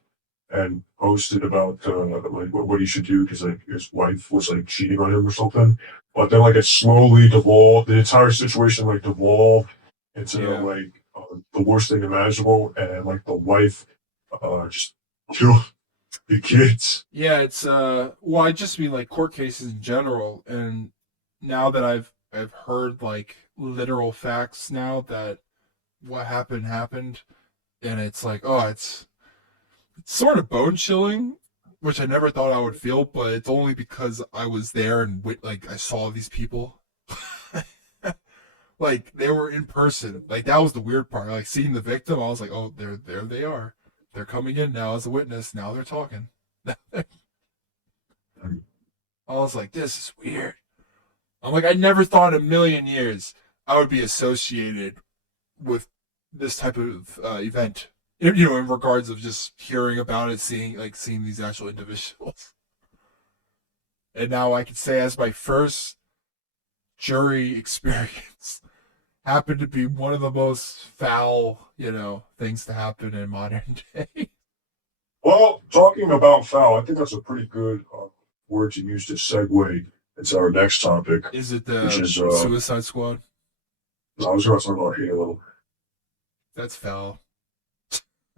and posted about like what he should do because like his wife was like cheating on him or something. But then like it slowly devolved. The entire situation like devolved into yeah like the worst thing imaginable, and like the wife just killed the kids. yeah. It's well, I just mean like court cases in general, and now that I've heard like literal facts now that what happened, and it's like it's sort of bone chilling, which I never thought I would feel, but it's only because I was there and like I saw these people. Like they were in person. Like that was the weird part. Like seeing the victim, I was like, oh, there they are. They're coming in now as a witness. Now they're talking. I was like, this is weird. I'm like, I never thought in a million years I would be associated with this type of event. In regards of just hearing about it, seeing these actual individuals. And now I can say, as my first jury experience, happened to be one of the most foul, things to happen in modern day. Well, talking about foul, I think that's a pretty good word to use to segue into our next topic, Is it which the is Suicide Squad? I was going to talk about Halo. That's foul.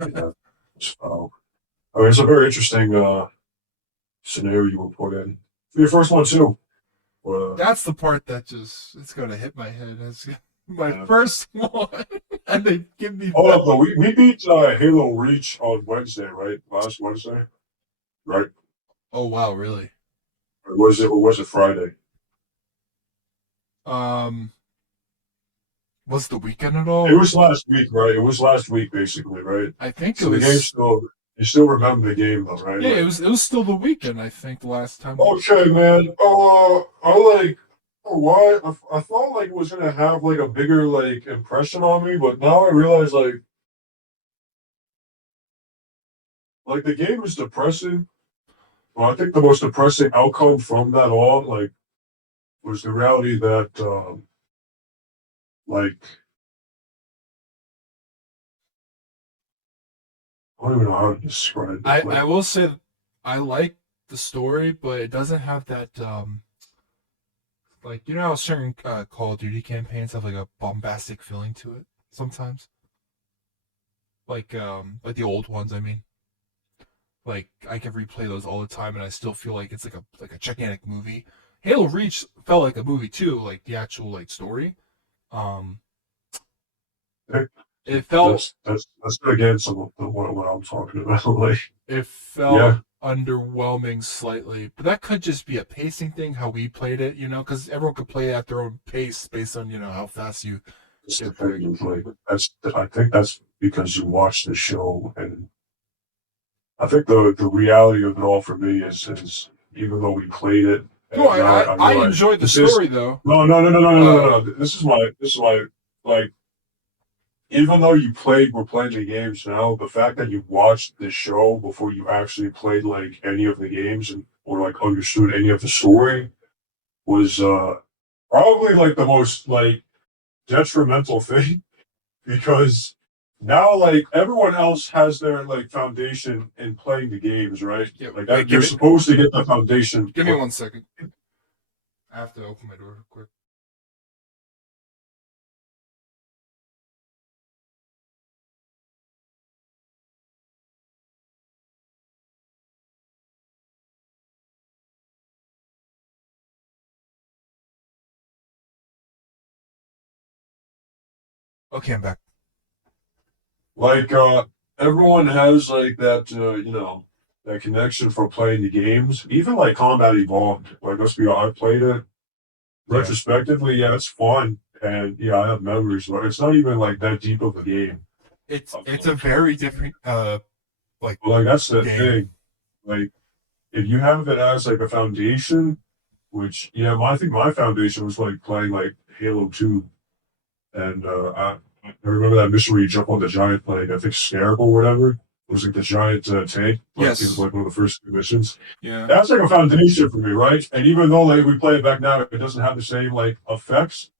Yeah. So, I mean, it's a very interesting scenario you were put in. Your first one too. That's the part that just it's gonna hit my head. It's my Yeah. first one, and they give me Hold that. up, though. We beat Halo Reach on Wednesday, right? Last Wednesday, right? Oh wow, really? Or was it Friday? Um, was the weekend at It all? was last week, right? It was last week, basically, right? I think it So the game was. still, you still remember the game, though, right? Yeah, it Like, was. It was still the weekend. I think the last time we. okay, man. I like. Why? I thought like it was gonna have like a bigger like impression on me, but now I realize like the game is depressing. Well, I think the most depressing outcome from that all like was the reality that like I don't even know how to describe it. I Like, will say, I like the story, but it doesn't have that like you know how certain Call of Duty campaigns have like a bombastic feeling to it sometimes, like the old ones. I mean, like I can replay those all the time, and I still feel like it's like a gigantic movie. Halo Reach felt like a movie too, like the actual like story. Um, eh, it felt that's again some of what I'm talking about. Like, it felt yeah, underwhelming slightly, but that could just be a pacing thing, how we played it, you know, because everyone could play it at their own pace based on how fast you it's the get thing. through. Is, like, I think that's because you watch the show, and I think the reality of it all for me is even though we played it, No, and now I I realize enjoyed the this is story though. no. This is my like. Even though we're playing the games now, the fact that you watched the show before you actually played like any of the games or like understood any of the story was probably like the most like detrimental thing because now like everyone else has their like foundation in playing the games, right? Yeah, Like wait, that you're supposed to get the foundation. give me 1 second. I have to open my door real quick. Okay, I'm back. Like everyone has like that that connection from playing the games. Even like Combat Evolved. Like let's be honest, I played it Yeah, retrospectively. Yeah, it's fun, and yeah, I have memories, but it's not even like that deep of a game. it's a very different like But like that's the game. thing. Like if you have it as like a foundation, which yeah, I think my foundation was like playing like Halo 2, and I remember that mission where you jump on the giant like I think Scarab or whatever. It was like the giant tank, like it was Yes. like one of the first missions. Yeah. That's like a foundation for me, right? And even though like we play it back now, it doesn't have the same like effects,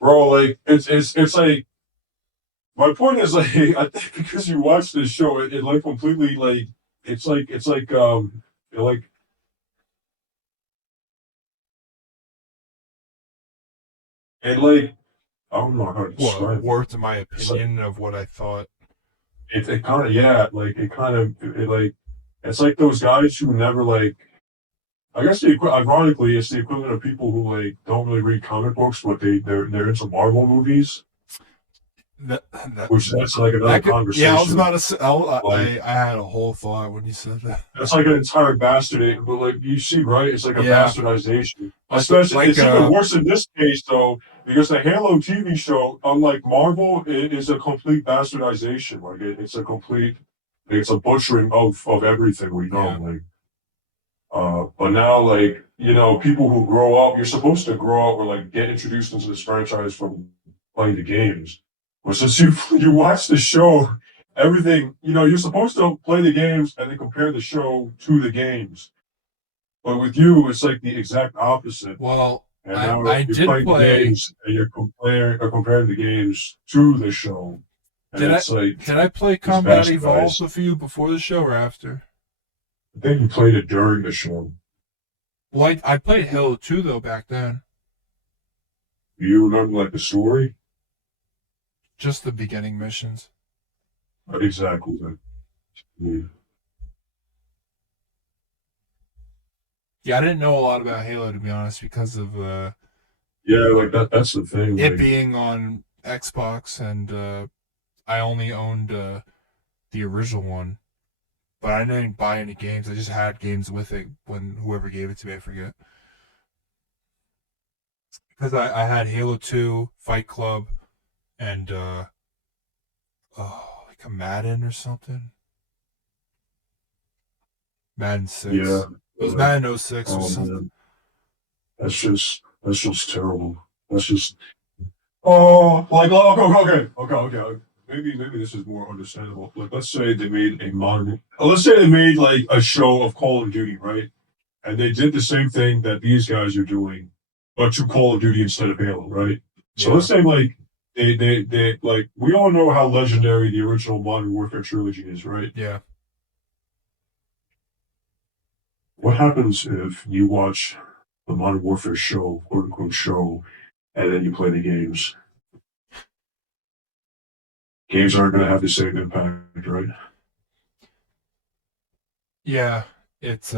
bro. Like it's like my point is like I think because you watch this show, it like completely like it's like like it like I don't know how to What describe it. warped my It's like opinion of what I thought. it kind of yeah, like it kind of it like it's like those guys who never like I guess ironically it's the equivalent of people who like don't really read comic books, but they're into Marvel movies, That that which that's like another that could. Yeah, I was conversation. about to say. Like I had a whole thought when you said that. that's like an entire bastard, but like you see, right? It's like a Yeah, bastardization. like Especially, it's even worse in this case, though, because the Halo TV show, unlike Marvel, it is a complete bastardization. Like it's a complete, it's a butchering of everything we know. yeah. Like, but now, like people who grow up, you're supposed to grow up or like get introduced into this franchise from playing the games. But since you watch the show, everything you're supposed to play the games and then compare the show to the games. But with you, it's like the exact opposite. Well, And now I you're did playing the play. games and you're comparing the games to the show, and Did I it's like did I play it's Combat Evolved bastardized. with you before the show or after? I think you played it during the show. Well, I played Halo 2 though back then, Do you remember like the story? just the beginning missions. Exactly. Yeah, Yeah, I didn't know a lot about Halo to be honest because of yeah, like that's the thing. it Like, being on Xbox, and I only owned the original one, but I didn't buy any games. I just had games with it when whoever gave it to me, I forget. Because I had Halo 2, Fight Club, and like a Madden or something. Madden yeah, 6. It was Madden '06 or oh something. man, that's just terrible. That's just oh, like okay. Maybe this is more understandable. Like, let's say they made a modern. Let's say they made like a show of Call of Duty, right? And they did the same thing that these guys are doing, but to Call of Duty instead of Halo, right? So let's Yeah. say like they like we all know how legendary the original Modern Warfare trilogy is, right? Yeah. What happens if you watch the Modern Warfare show, quote unquote show, and then you play the games? Games aren't going to have the same impact, right? Yeah. It's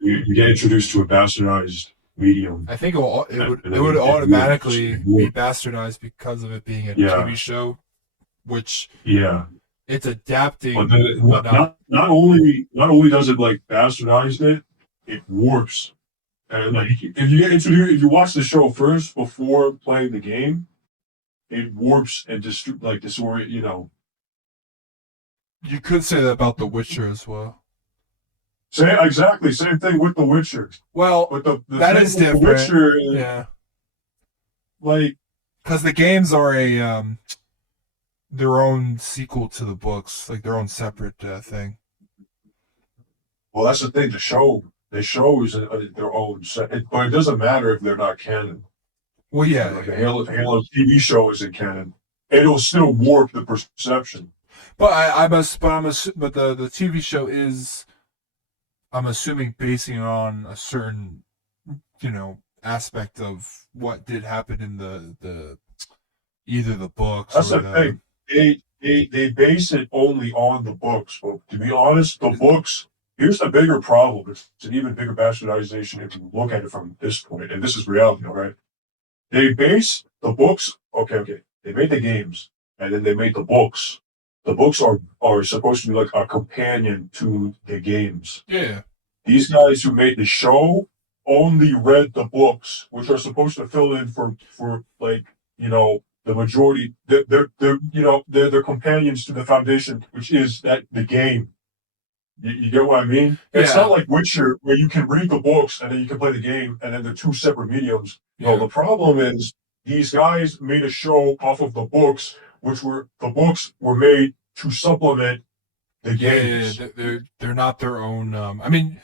You get introduced to a bastardized medium, I think and it then would it works. automatically be bastardized because of it being a Yeah, TV show, which yeah. it's But adapting, then but not. not only does it like bastardize it, it warps. And like if you get introduced, if you watch the show first before playing the game, it warps and disorient. You could say that about The Witcher as well. Say exactly same thing with The Witcher. Well, But the that thing is with The different. Witcher is Yeah, like, because the games are a their own sequel to the books, like their own separate well, that's the thing. The show is their own set, but it doesn't matter if they're not canon. Well, Right? yeah, Like a yeah. Halo TV show isn't canon. It'll still warp the perception. But but the TV show is, I'm assuming, basing it on a certain, aspect of what did happen in the either the books That's or the the. thing. They base it only on the books. But to be honest, the books, here's the bigger problem. It's an even bigger bastardization if you look at it from this point, and this is reality, all right? They base the books, okay. They made the games, and then they made the books. The books are supposed to be like a companion to the games. Yeah, These guys who made the show only read the books, which are supposed to fill in for like, the majority. They're companions to the foundation, which is that the game. You get what I mean? It's not yeah, like Witcher where you can read the books and then you can play the game, and then they're two separate mediums. No, yeah, the problem is these guys made a show off of the books, which were the books were made to supplement the yeah. games. They're not their own. I mean,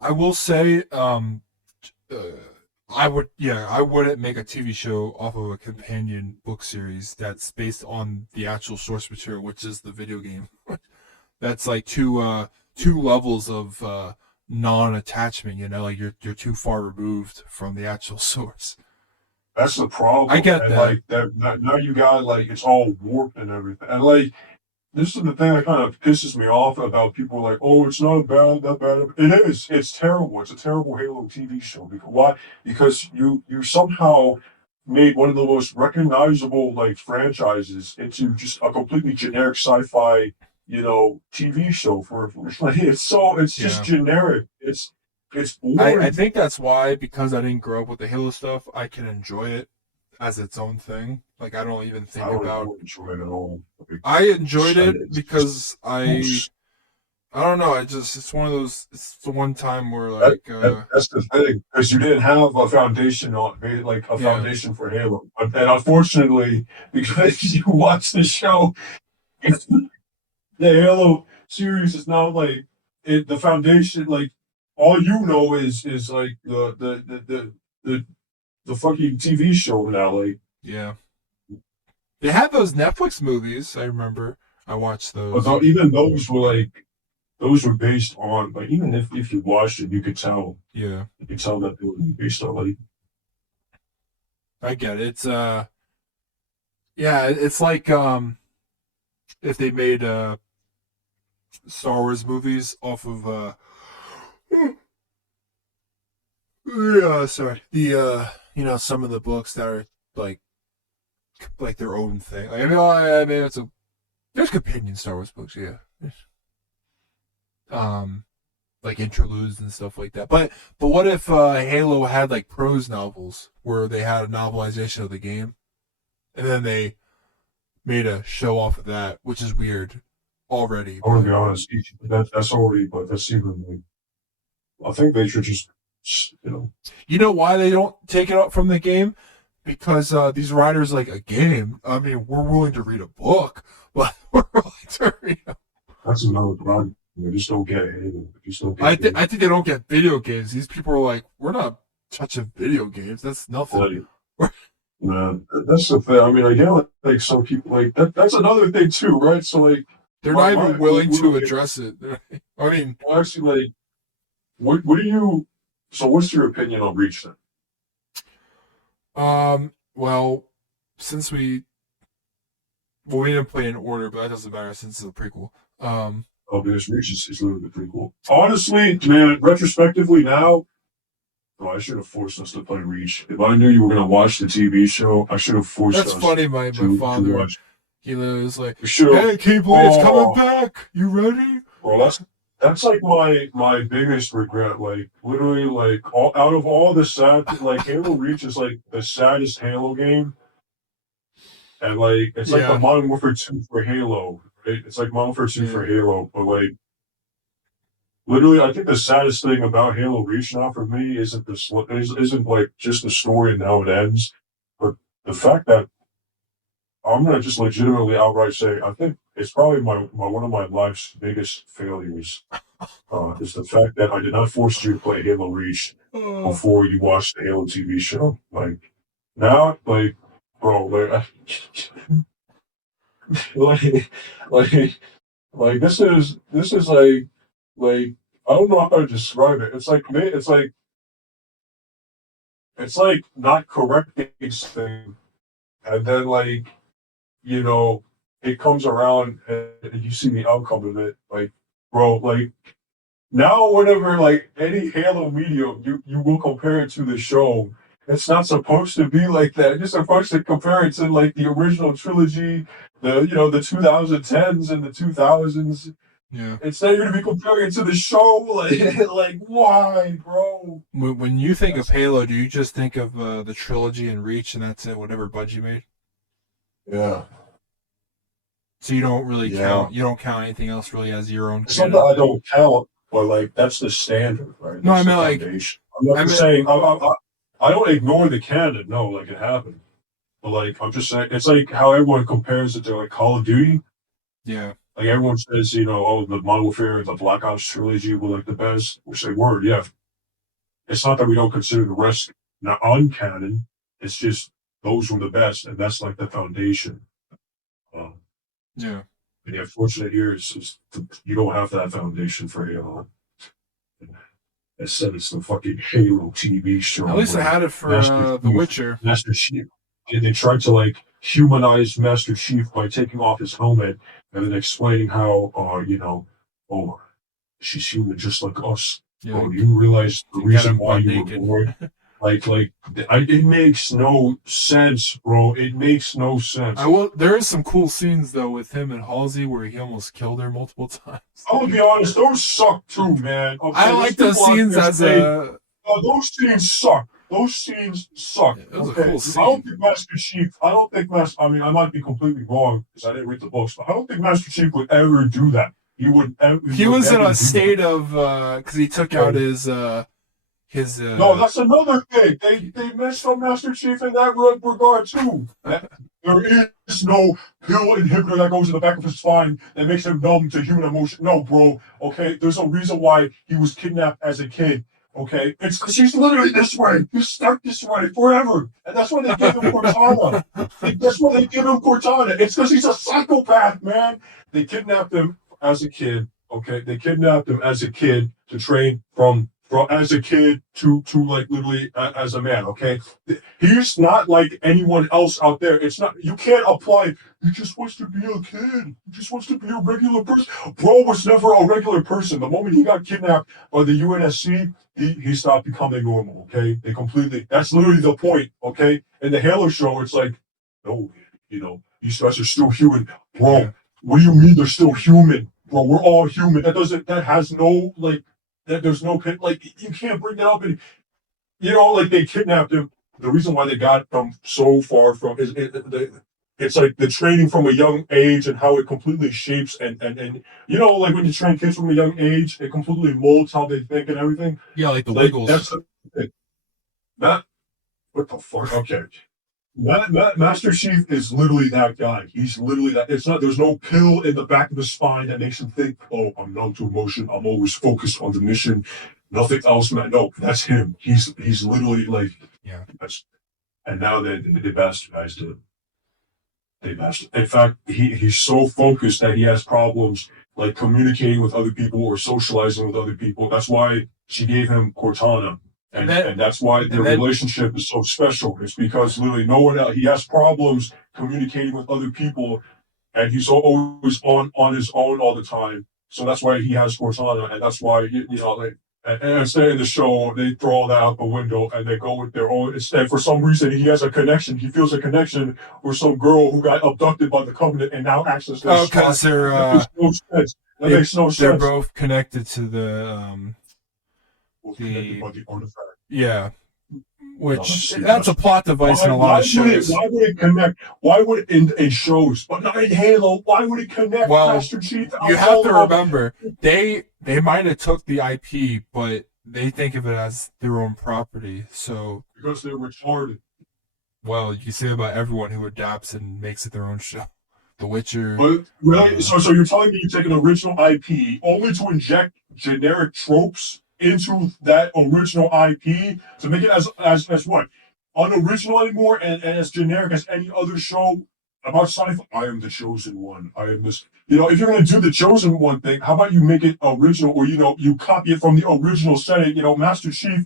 I will say, uh, I wouldn't make a TV show off of a companion book series that's based on the actual source material, which is the video game. That's like two levels of non-attachment. Like you're too far removed from the actual source. That's the I problem. get And that. like that now you got like it's all warped and everything. And like this is the thing that kind of pisses me off about people like, oh, it's not bad, that bad. It is. It's terrible. It's a terrible Halo TV show. Because why? Because you somehow made one of the most recognizable like franchises into just a completely generic sci-fi, TV show for like it's just Yeah. generic. It's I boring. think that's why, because I didn't grow up with the Halo stuff, I can enjoy it as its own thing. Like I don't even I think don't about. even enjoy it at all. Like, I enjoyed it it's just because gross. I don't know. It's one of those. It's the one time where That's the thing, because you didn't have a foundation like a yeah, foundation for Halo, and unfortunately, because you watch the show, the Halo series is now like the foundation. Like all you know is like the the fucking TV show now. Like, yeah. They had those Netflix movies. I remember. I watched but those. even those were based on like even if you watched it, Yeah, you could tell that they were based on like I get it. It's yeah. It's like if they made Star Wars movies off of sorry, the some of the books that are like their own thing. Like, I mean, there's companion Star Wars books, yeah. Um, like interludes and stuff like that. But what if Halo had like prose novels where they had a novelization of the game, and then they made a show off of that, which is weird already. I'm gonna But be honest, that's already, but that's even like, I think they should just, you know why they don't take it up from the game? Because these writers like a game. I mean, we're willing to read a book, but we're willing to read. that's another problem. They just don't get it. They just don't get it. I think they don't get video games. These people are like, we're not touching video games. That's nothing. Like, man, that's the thing. I mean, I get like some people like that. That's another thing too, right? So like, They're not even willing to address it. I mean, actually, like, what do you? So, what's your opinion on Reach then? well, since we didn't play in order, but that doesn't matter since it's a prequel. Oh, because Reach is literally pretty cool. Honestly, man, retrospectively now, oh, I should have forced us to play Reach. If I knew you were gonna watch the TV show, I should have forced That's us. funny. My to father, watch. he was like, We should have. "Hey, Keyblade, it's coming back. You ready?" Well, that's like my biggest regret. Like literally, like out of all the sad, like Halo Reach is like the saddest Halo game, and like it's like the Yeah. Modern Warfare 2 for Halo. Right? It's like Modern Warfare 2 for Halo, but like literally, I think the saddest thing about Halo Reach now for me isn't like just the story and how it ends, but the fact that I'm gonna just legitimately outright say I think it's probably my one of my life's biggest failures. Is the fact that I did not force you to play Halo Reach Oh. before you watched the Halo TV show. Like now, like bro, like like like this is like I don't know how to describe it. It's like not correcting thing, and then like it comes around and you see the outcome of it. Like bro, like now whenever like any Halo medium you will compare it to the show, it's not supposed to be like that. You're supposed to compare it to like the original trilogy, the 2010s and the 2000s. Yeah. Instead, you're gonna be comparing it to the show. Like why, bro? When you think of Halo, do you just think of the trilogy and Reach, and that's it? Whatever Bungie made. Yeah, So you don't really yeah. count. You don't count anything else really as your own. It's not that I don't count, but like that's the standard, right? No, I That's mean the like foundation. I'm not just saying I don't ignore the canon. No, like it happened. But like I'm just saying, it's like how everyone compares it to like Call of Duty. yeah, Like everyone says, oh, the Modern Warfare, the Black Ops trilogy were like the best. We say word, yeah. It's not that we don't consider the rest not uncanon. It's just those were the best, and that's like the foundation. Um, yeah. and the unfortunate here is you don't have that foundation for Halo. Instead, it's the fucking Halo TV show. At least I where had it for Master The Chief, Witcher. Master Chief, and they tried to like humanize Master Chief by taking off his helmet and then explaining how, oh, she's human just like us. Yeah, Oh, you realize the to get reason him why butt you were naked. born? It makes no sense, bro. It makes no sense. There is some cool scenes though with him and Halsey where he almost killed her multiple times. I'll be honest, those suck too, man. Okay, I like those scenes as a. oh, those scenes suck. Those scenes suck. It was a Okay, cool I don't scene. think Master Chief. I don't think Master. I mean, I might be completely wrong because I didn't read the books, but I don't think Master Chief would ever do that. He would. He would was in never a do state that. of because he took out his. No, that's another thing. They messed up Master Chief in that regard too. There is no pill inhibitor that goes in the back of his spine that makes him numb to human emotion. No, bro. Okay, there's a reason why he was kidnapped as a kid. Okay, it's because he's literally this way. He's stuck this way forever, and that's why they give him Cortana. That's why they give him Cortana. It's because he's a psychopath, man. They kidnapped him as a kid. Okay, they kidnapped him as a kid to train from from as a kid to like literally as a man. Okay, he's not like anyone else out there. It's not. You can't apply. He just wants to be a kid. He just wants to be a regular person. Bro was never a regular person. The moment he got kidnapped by the UNSC, he stopped becoming normal. Okay, they completely. That's literally the point. Okay, in the Halo show, it's like, no, these guys are still human, bro. Yeah. What do you mean they're still human, bro? We're all human. That doesn't. That has no like. That there's no like. You can't bring that up. And like they kidnapped him. The reason why they got them so far from it's like the training from a young age and how it completely shapes and like when you train kids from a young age, it completely molds how they think and everything. Yeah, like the Like Wiggles. that's not what the fuck. Okay. Master Chief is literally that guy. He's literally that. It's not. There's no pill in the back of his spine that makes him think, "Oh, I'm numb to emotion. I'm always focused on the mission. Nothing else, man." No, that's him. He's literally like, Yeah. and now they bastardized him. They bastardized. In fact, he's so focused that he has problems like communicating with other people or socializing with other people. That's why she gave him Cortana. And that's why their relationship is so special. It's because literally no one else, he has problems communicating with other people, and he's always on his own all the time. So that's why he has Cortana, and that's why like, and instead in the show they throw all that out the window and they go with their own. Instead, for some reason, he has a connection. He feels a connection with some girl who got abducted by the Covenant and now acts as their because they're that makes no sense. That makes no sense. They're both connected to the connected by the artifact. Yeah, which that's a plot device in a lot of shows. Why would it connect? Why would it in shows, but not in Halo? Why would it connect? Well, Master Chief. You have to remember they might have took the IP, but they think of it as their own property. So because they're retarded. Well, you say about everyone who adapts and makes it their own show. The Witcher. But really, so you're telling me you take an original IP only to inject generic tropes into that original IP to make it as what? Unoriginal anymore and as generic as any other show about sci-fi. I am the chosen one. I am this. If you're going to do the chosen one thing, how about you make it original or, you copy it from the original setting? Master Chief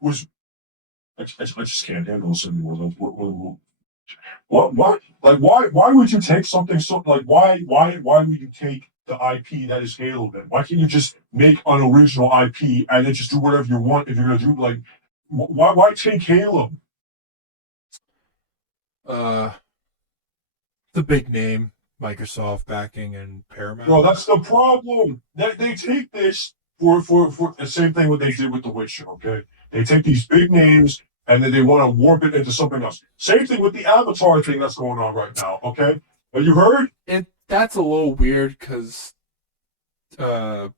was. I just can't handle this anymore. What? Like, why would you take something so, like, why would you take the IP that is Halo then? Why can't you just make an original IP and then just do whatever you want if you're going to do, like, why take Halo? The big name, Microsoft backing and Paramount. No, that's the problem. They take this for the same thing what they did with The Witcher, okay? They take these big names and then they want to warp it into something else. Same thing with the Avatar thing that's going on right now, okay? Have you heard? That's a little weird because the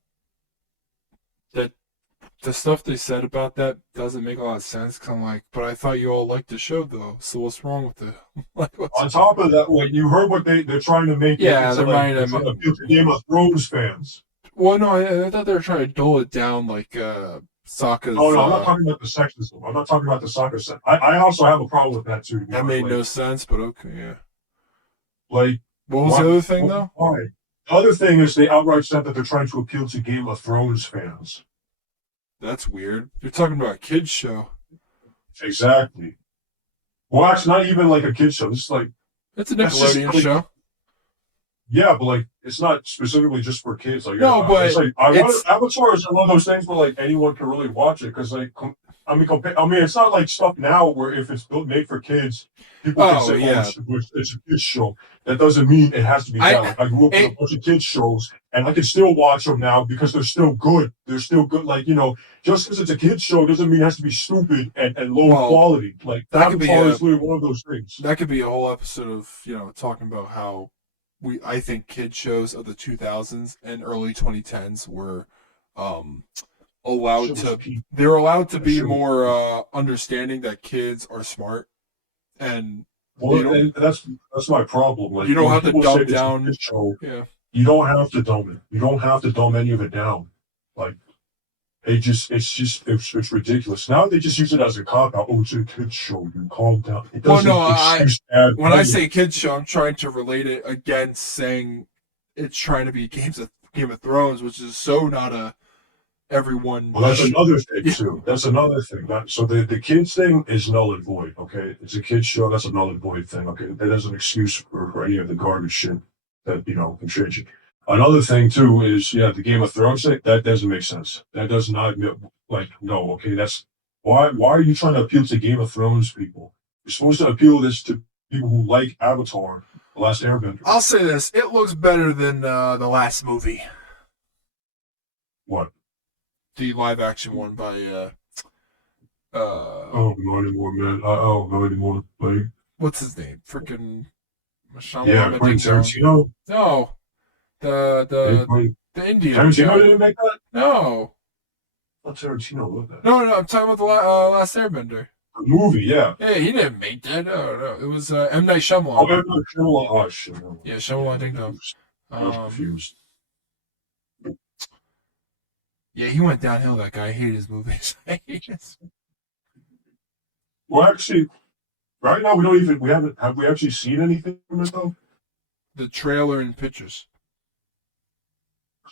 stuff they said about that doesn't make a lot of sense. Cause I'm like, but I thought you all liked the show though. So what's wrong with it? On top of that, you heard what they're trying to make. Yeah, they're trying to appeal to Game of Thrones fans. Well, no, I thought they were trying to dull it down like Sokka's. Oh no, I'm not talking about the sexism. I'm not talking about the Sokka set. I also have a problem with that too. That made no sense, but okay, yeah. Like, what was the other thing though? Why? The other thing is they outright said that they're trying to appeal to Game of Thrones fans. That's weird. You're talking about a kids show. Exactly. Well, it's not even like a kids show. It's like it's a Nickelodeon show. Yeah, but like it's not specifically just for kids. Like no, but it's like Avatar is one of those things where like anyone can really watch it because like I mean it's not like stuff now where if it's made for kids, people can say it's a kids show. That doesn't mean it has to be that. Like, I grew up with a bunch of kids shows and I can still watch them now because they're still good. They're still good. Like just because it's a kids show doesn't mean it has to be stupid and low quality. Like that is literally one of those things. That could be a whole episode of talking about how. I think kid shows of the 2000s and early 2010s were allowed to be more understanding that kids are smart and that's my problem. Like, you don't have to dumb down. You don't have to dumb it. You don't have to dumb any of it down. Like it's ridiculous. Now they just use it as a cop out. Oh, it's a kids show. You calm down. It doesn't when I say kids show, I'm trying to relate it against saying it's trying to be Game of Thrones, which is so not a everyone. Well, that's another thing Yeah. too. That's another thing. So the kids thing is null and void. Okay, it's a kids show. That's a null and void thing. Okay, that is an excuse for any of the garbage shit that can change it. Another thing too is the Game of Thrones thing. That doesn't make sense. That does not like no. Okay, that's why are you trying to appeal to Game of Thrones people? You're supposed to appeal this to people who like Avatar, The Last Airbender. I'll say this: it looks better than the last movie, What? the live action one by I don't know anymore, man. I don't know anymore. Like, what's his name? Freaking yeah, Shyamalan Quentin Ding Dong. Tarantino. No, the Yeah, the Quentin the Indian Tarantino guy. didn't make that. No, I thought Tarantino wrote that. no, I'm talking about the last Airbender. The movie, yeah. Yeah, he didn't make that. No. It was M Night Oh, Shyamalan. I'm not sure. Oh, shit. No. Yeah, Shyamalan Ding I Dong. was confused. Yeah, he went downhill. That guy. I hate his movies. I hate his... Well, actually, right now have we actually seen anything from it though? The trailer and pictures.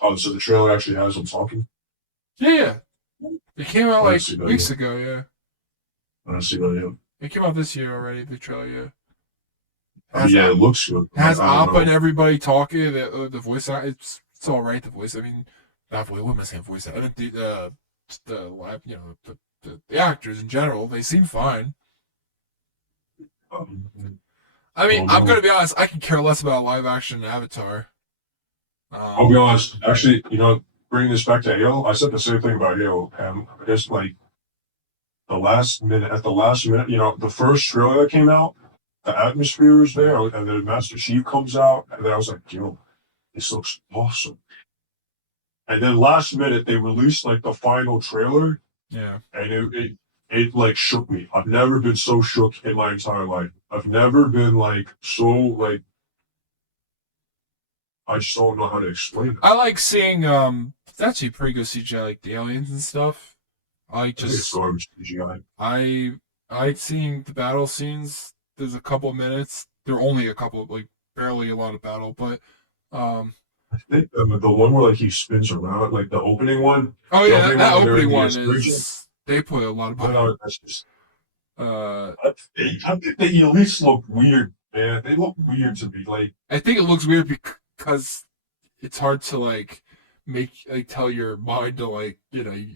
Oh, so the trailer actually has him talking. Yeah. It came out I like didn't see that weeks yet. ago. Yeah, I don't see that yet. it came out this year already. The trailer. Yeah. Yeah, it looks good. Has I don't Appa and know. everybody talking. The voice. It's all right. The voice. I mean, not voice. What am I saying? Voice. I think the live. The actors in general. They seem fine. Um, I mean, oh, I'm no. gonna be honest. I can care less about live action Avatar. I'll be honest. Actually, bringing this back to Halo, I said the same thing about Halo. It's like at the last minute, the first trailer that came out, the atmosphere is there, and then Master Chief comes out, and then I was like, yo, this looks awesome. And then last minute, they released like the final trailer, Yeah. and it like shook me. I've never been so shook in my entire life. I've never been like so like I just don't know how to explain it. I like seeing it's actually pretty good CGI, like the aliens and stuff. I I think it's just garbage CGI. I like seeing the battle scenes. There's a couple minutes. There are only a couple, like barely a lot of battle, but I think the one where like he spins around, like the opening one, oh the yeah, opening that one when they're in opening the one excursion. is they put a lot of I don't battle. know, that's just Uh, I think they at least look weird, man. They look weird to me. Like I think it looks weird because it's hard to like tell your mind to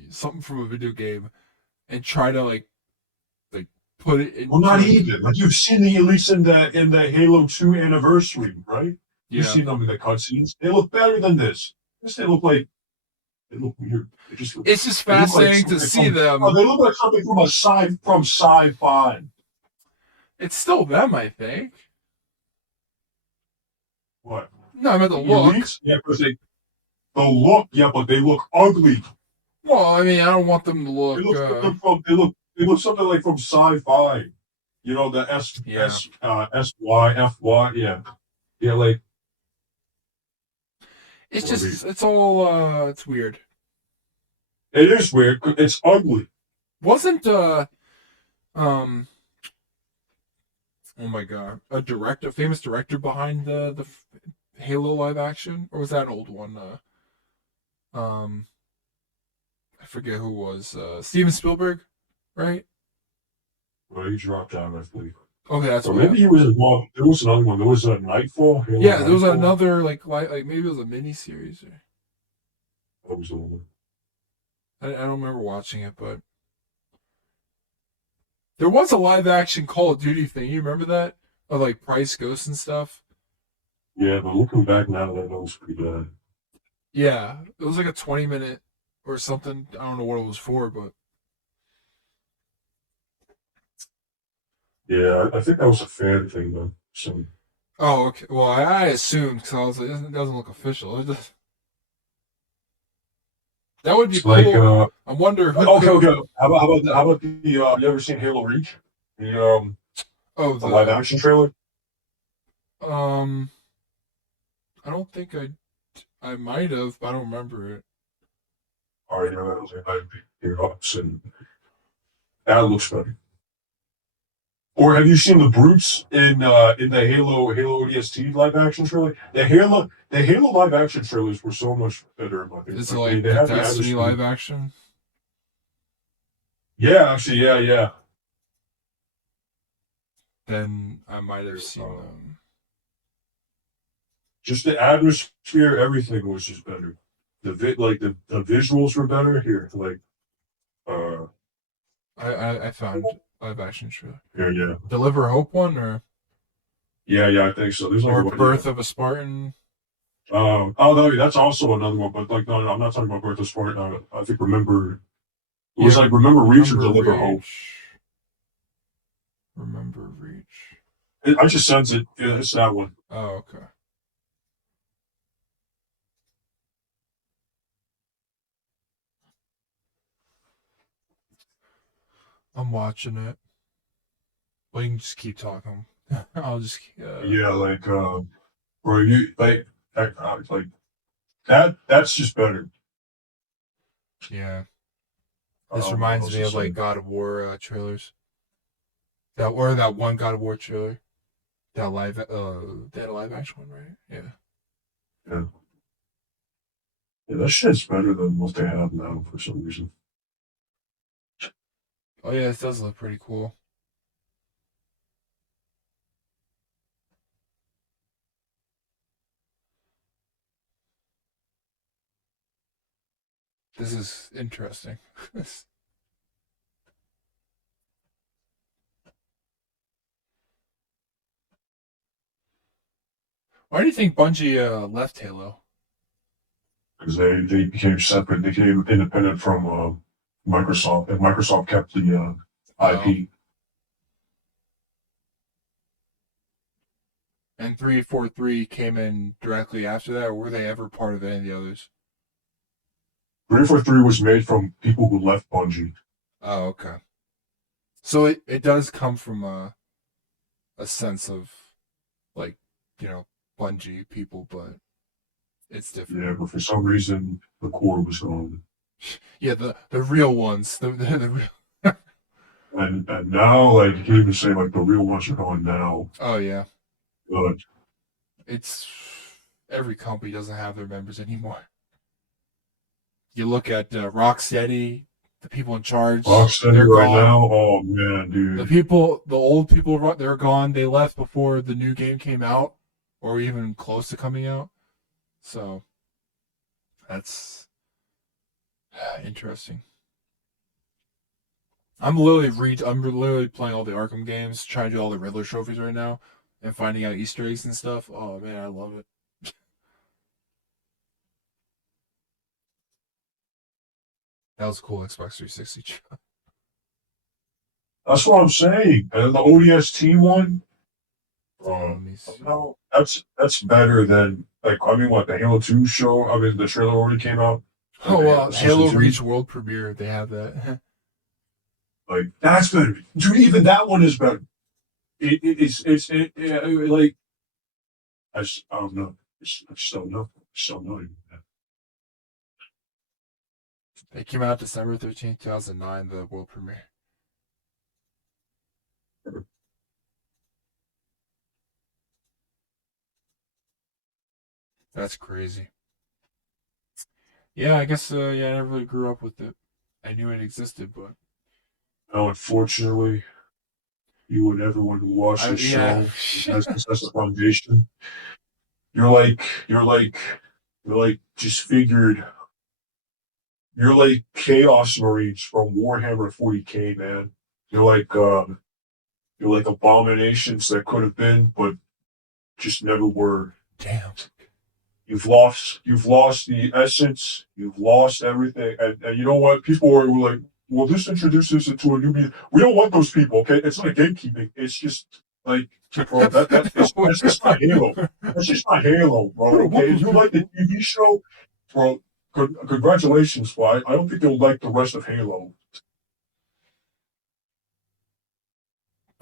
something from a video game and try to like put it well, not into even. Like you've seen the at least in the Halo 2 anniversary, right? You've yeah. seen them in the cutscenes. They look better than this. They look weird. It's just They look like fascinating to something see from oh, them. they look like something from sci-fi. It's still them, I think. What? No, I meant the The look. elites? Yeah, because the look, yeah, but they look ugly. Well, I mean, I don't want them to They look. look something from they look something like from sci-fi. The Yeah, SY, FY, yeah. Yeah, like it's I mean, just it's all it's weird. it is weird. It's ugly. Wasn't um oh my god, a famous director behind the Halo live action, or was that an old one? Um, I forget who it was. Steven Spielberg, right? Well, he dropped out, I believe. Okay, that's Or what. maybe he was involved. There was another one. There was a Nightfall. Halo Yeah, there was Nightfall. another like maybe it was a mini series. Or, That was the one. I don't remember watching it, but there was a live action Call of Duty thing. You remember that? Of like Price Ghost and stuff. Yeah, but looking back now, that was pretty bad. Yeah, it was like a 20-minute or something. I don't know what it was for, but Yeah, I think that was a fan thing though. So oh, okay. Well, I assumed because I was like, it doesn't look official. That would be it's like cool. I wonder who. okay. How about the you ever seen Halo Reach? Oh, The live action trailer? um, I don't think I might have, but I don't remember it. All right, that was like and that looks better. Or have you seen the brutes in the Halo ODST live action trailer? The Halo live action trailers were so much better in my opinion. Is it Like like they the had the Destiny atmosphere. live action? Yeah, actually, yeah. Then I might have seen Uh, them. just the atmosphere, everything was just better. The visuals were better here. Like uh I found live action trailer. yeah. Deliver Hope one Yeah, I think so. There's like or what yeah. Birth of a Spartan. Oh no, that's also another one, but like no, I'm not talking about Birth of Sport. I think remember it Yeah, was like Remember Reach or Remember Deliver Hope. Reach. Remember Reach. I just sense it. Yeah, it's that one. Oh, okay. I'm watching it. Well, you can just keep talking. I'll just. Yeah, like or you like that. That's just better. Yeah. I This don't know what reminds else me to of say. like God of War trailers. That one God of War trailer. That live they had a live action one, right? Yeah. Yeah, yeah, that shit's better than what they have now for some reason. Oh yeah, it does look pretty cool. This is interesting. Why do you think Bungie left Halo? Because they became separate. They became independent from Microsoft, and Microsoft kept the Oh, IP. and 343 came in directly after that, or were they ever part of any of the others? 343 was made from people who left Bungie. Oh, okay. So it does come from a sense of like, you know, Bungie people, but it's different. Yeah, but for some reason the core was gone. Yeah, the real ones. The real. And now, like you can even say, like the real ones are gone now. Oh yeah. But It's every company doesn't have their members anymore. You look at Rocksteady, the people in charge, Rocksteady they're right gone. now, oh man, dude. The old people, they're gone. They left before the new game came out, or even close to coming out. So that's interesting. I'm literally playing all the Arkham games, trying to do all the Riddler trophies right now, and finding out Easter eggs and stuff. Oh man, I love it. That was a cool Xbox 360. That's what I'm saying. And the ODST one, Damn, let me see. no, that's better than like I mean, what the Halo 2 show? I mean, the trailer already came out. Like Oh the well, Halo Season Halo 2. Reach World Premiere. They have that. Like that's better, dude. Even that one is better. Like I don't know. I just don't know. I just don't know. They came out December 13th, 2009. The world premiere. That's crazy. Yeah, I guess. Yeah, I never really grew up with it. I knew it existed, but Now, unfortunately, you and everyone who watched I this yeah. show has this as a foundation. You're like you're like you're like just figured. You're like Chaos Marines from Warhammer 40K, man. You're like uh, you're like abominations that could have been, but just never were. Damn. You've lost the essence. You've lost everything. And you know what? People were like, well, this introduces it to a new media. We don't want those people. Okay, it's not gatekeeping. It's just like, bro, that's just not Halo. That's just not Halo, We bro. don't want Okay, if those you like the people. TV show, bro, congratulations. But I don't think they'll like the rest of Halo.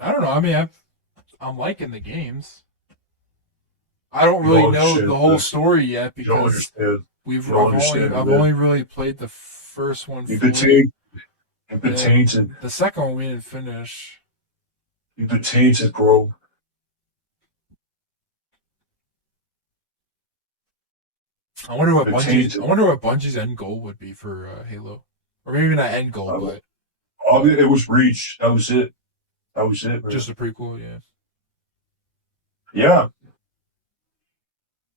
I don't know. I mean, I'm liking the games. I don't You really don't know understand the whole this. story yet You don't because understand. You don't understand, I've man. only really played the first one You've been fully. tainted. You've been tainted. The second one we didn't finish. You've been tainted, bro. I wonder what Been Bungie's. I tainted. wonder what Bungie's end goal would be for Halo, or maybe not end goal, I, but it was Reach. That was it. That was it, man. just a prequel. Yeah. Yeah.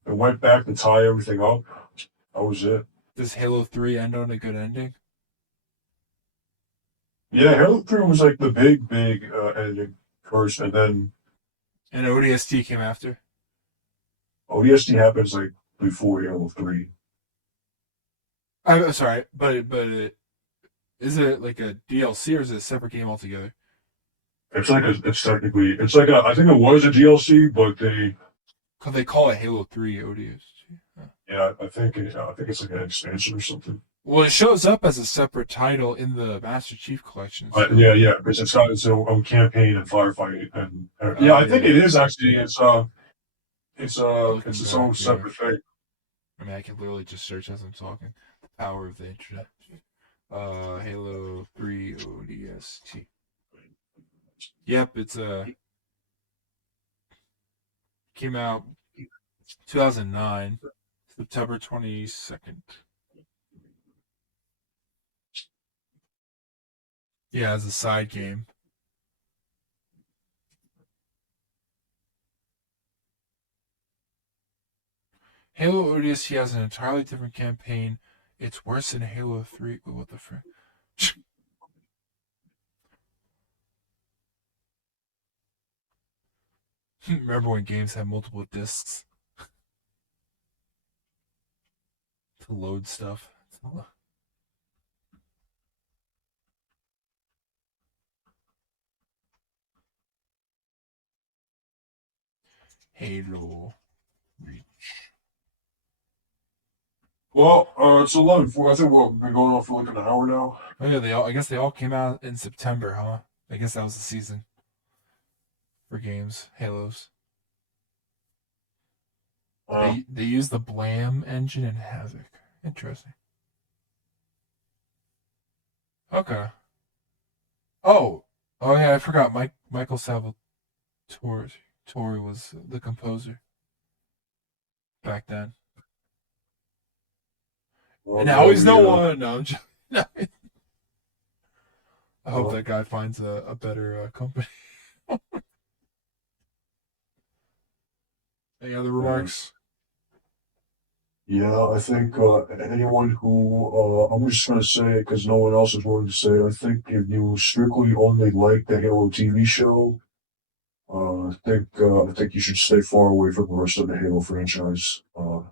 It went back to tie everything up. That was it. Does Halo 3 end on a good ending? Yeah, Halo 3 was like the big ending first, and then And ODST came after. ODST happens like before Halo 3. I'm sorry, is it like a DLC or is it a separate game altogether? It's technically, it's like a, I think it was a DLC, but they, Because they call it Halo 3 ODST. yeah, I think it's like an expansion or something. Well, it shows up as a separate title in the Master Chief Collection. So. Yeah, because it's got its own campaign and firefight, and yeah, I think Yeah. it is actually. It's Looking its back, own yeah. separate thing. I mean, I can literally just search as I'm talking. The power of the internet. Halo 3 ODST. Yep, it's came out 2009, September 22nd. Yeah, as a side game. Halo ODST has an entirely different campaign. It's worse than Halo 3. Oh, what the frick? Remember when games had multiple discs to load stuff? Halo Reach. Well, it's 11:04. I think we've been going on for like an hour now. Oh yeah, I guess they all came out in September, huh? I guess that was the season for games, Halos. Uh, They use the Blam engine in Havoc. Interesting. Okay. Oh, oh yeah, I forgot. Michael Salvatore was the composer back then, well, and now he's no maybe, one. No, I hope uh, that guy finds a better company. Any other uh, remarks? yeah, I think anyone who, I'm just going to say it because no one else is willing to say it. I think if you strictly only like the Halo TV show, I think you should stay far away from the rest of the Halo franchise. I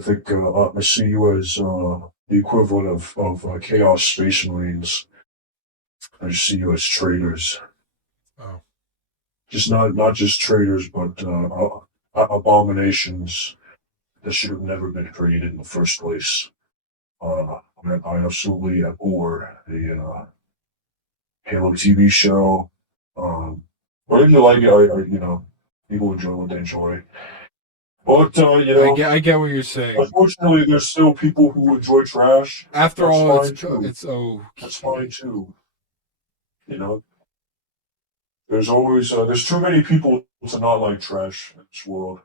think I see you as the equivalent of Chaos Space Marines. I just see you as traitors. Oh, Just not just traitors, but abominations that should have never been created in the first place. I absolutely abhor the Halo TV show. Whether you like it, people enjoy what they enjoy. But I get what you're saying. unfortunately, there's still people who enjoy trash. After That's all, fine too. it's okay. That's fine too. You know, there's always there's too many people to not like trash in this world.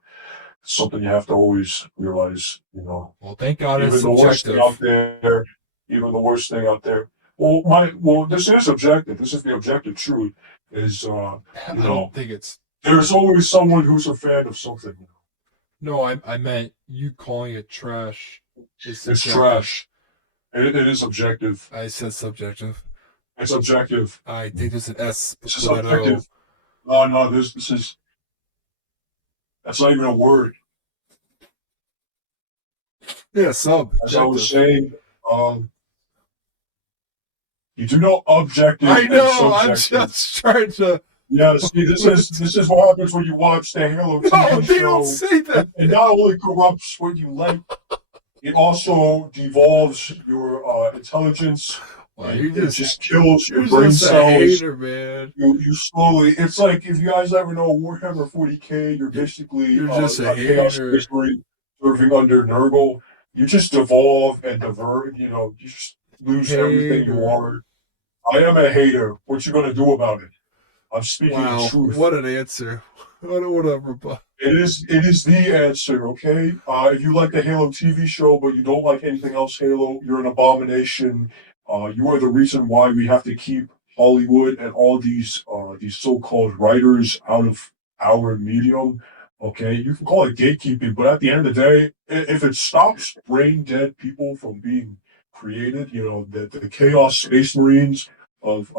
It's something you have to always realize. Well, thank God it's Even the worst thing out subjective. there, even the worst thing out there. This is objective. This is the objective truth. Is I don't think it's. there's always someone who's a fan of something. No, I meant you calling it trash is It's subjective. trash. It is objective. I said subjective. It's objective. I think there's an S This is before that O. objective. No. This is that's not even a word. Yeah, As I was subjective. saying, um, you do know objective I and know. I'm subjective. just trying to. Yeah, see, this is what happens when you watch the Halo No, TV they don't show. say that. It not only corrupts what you like, it also devolves your intelligence. Well, It just kills your you're brain just a cells. hater, man. You slowly. It's like if you guys ever know Warhammer 40K, you're basically You're just a Chaos hater. Space Marine serving under Nurgle. You just devolve and divert. You just lose everything you Hater. are. I am a hater. What you gonna do about it? I'm speaking the Wow, truth. what an answer. What a rebuttal. It is the answer, okay? If you like the Halo TV show, but you don't like anything else Halo, you're an abomination. You are the reason why we have to keep Hollywood and all these so-called writers out of our medium. Okay, you can call it gatekeeping, but at the end of the day, if it stops brain dead people from being created, the chaos space marines of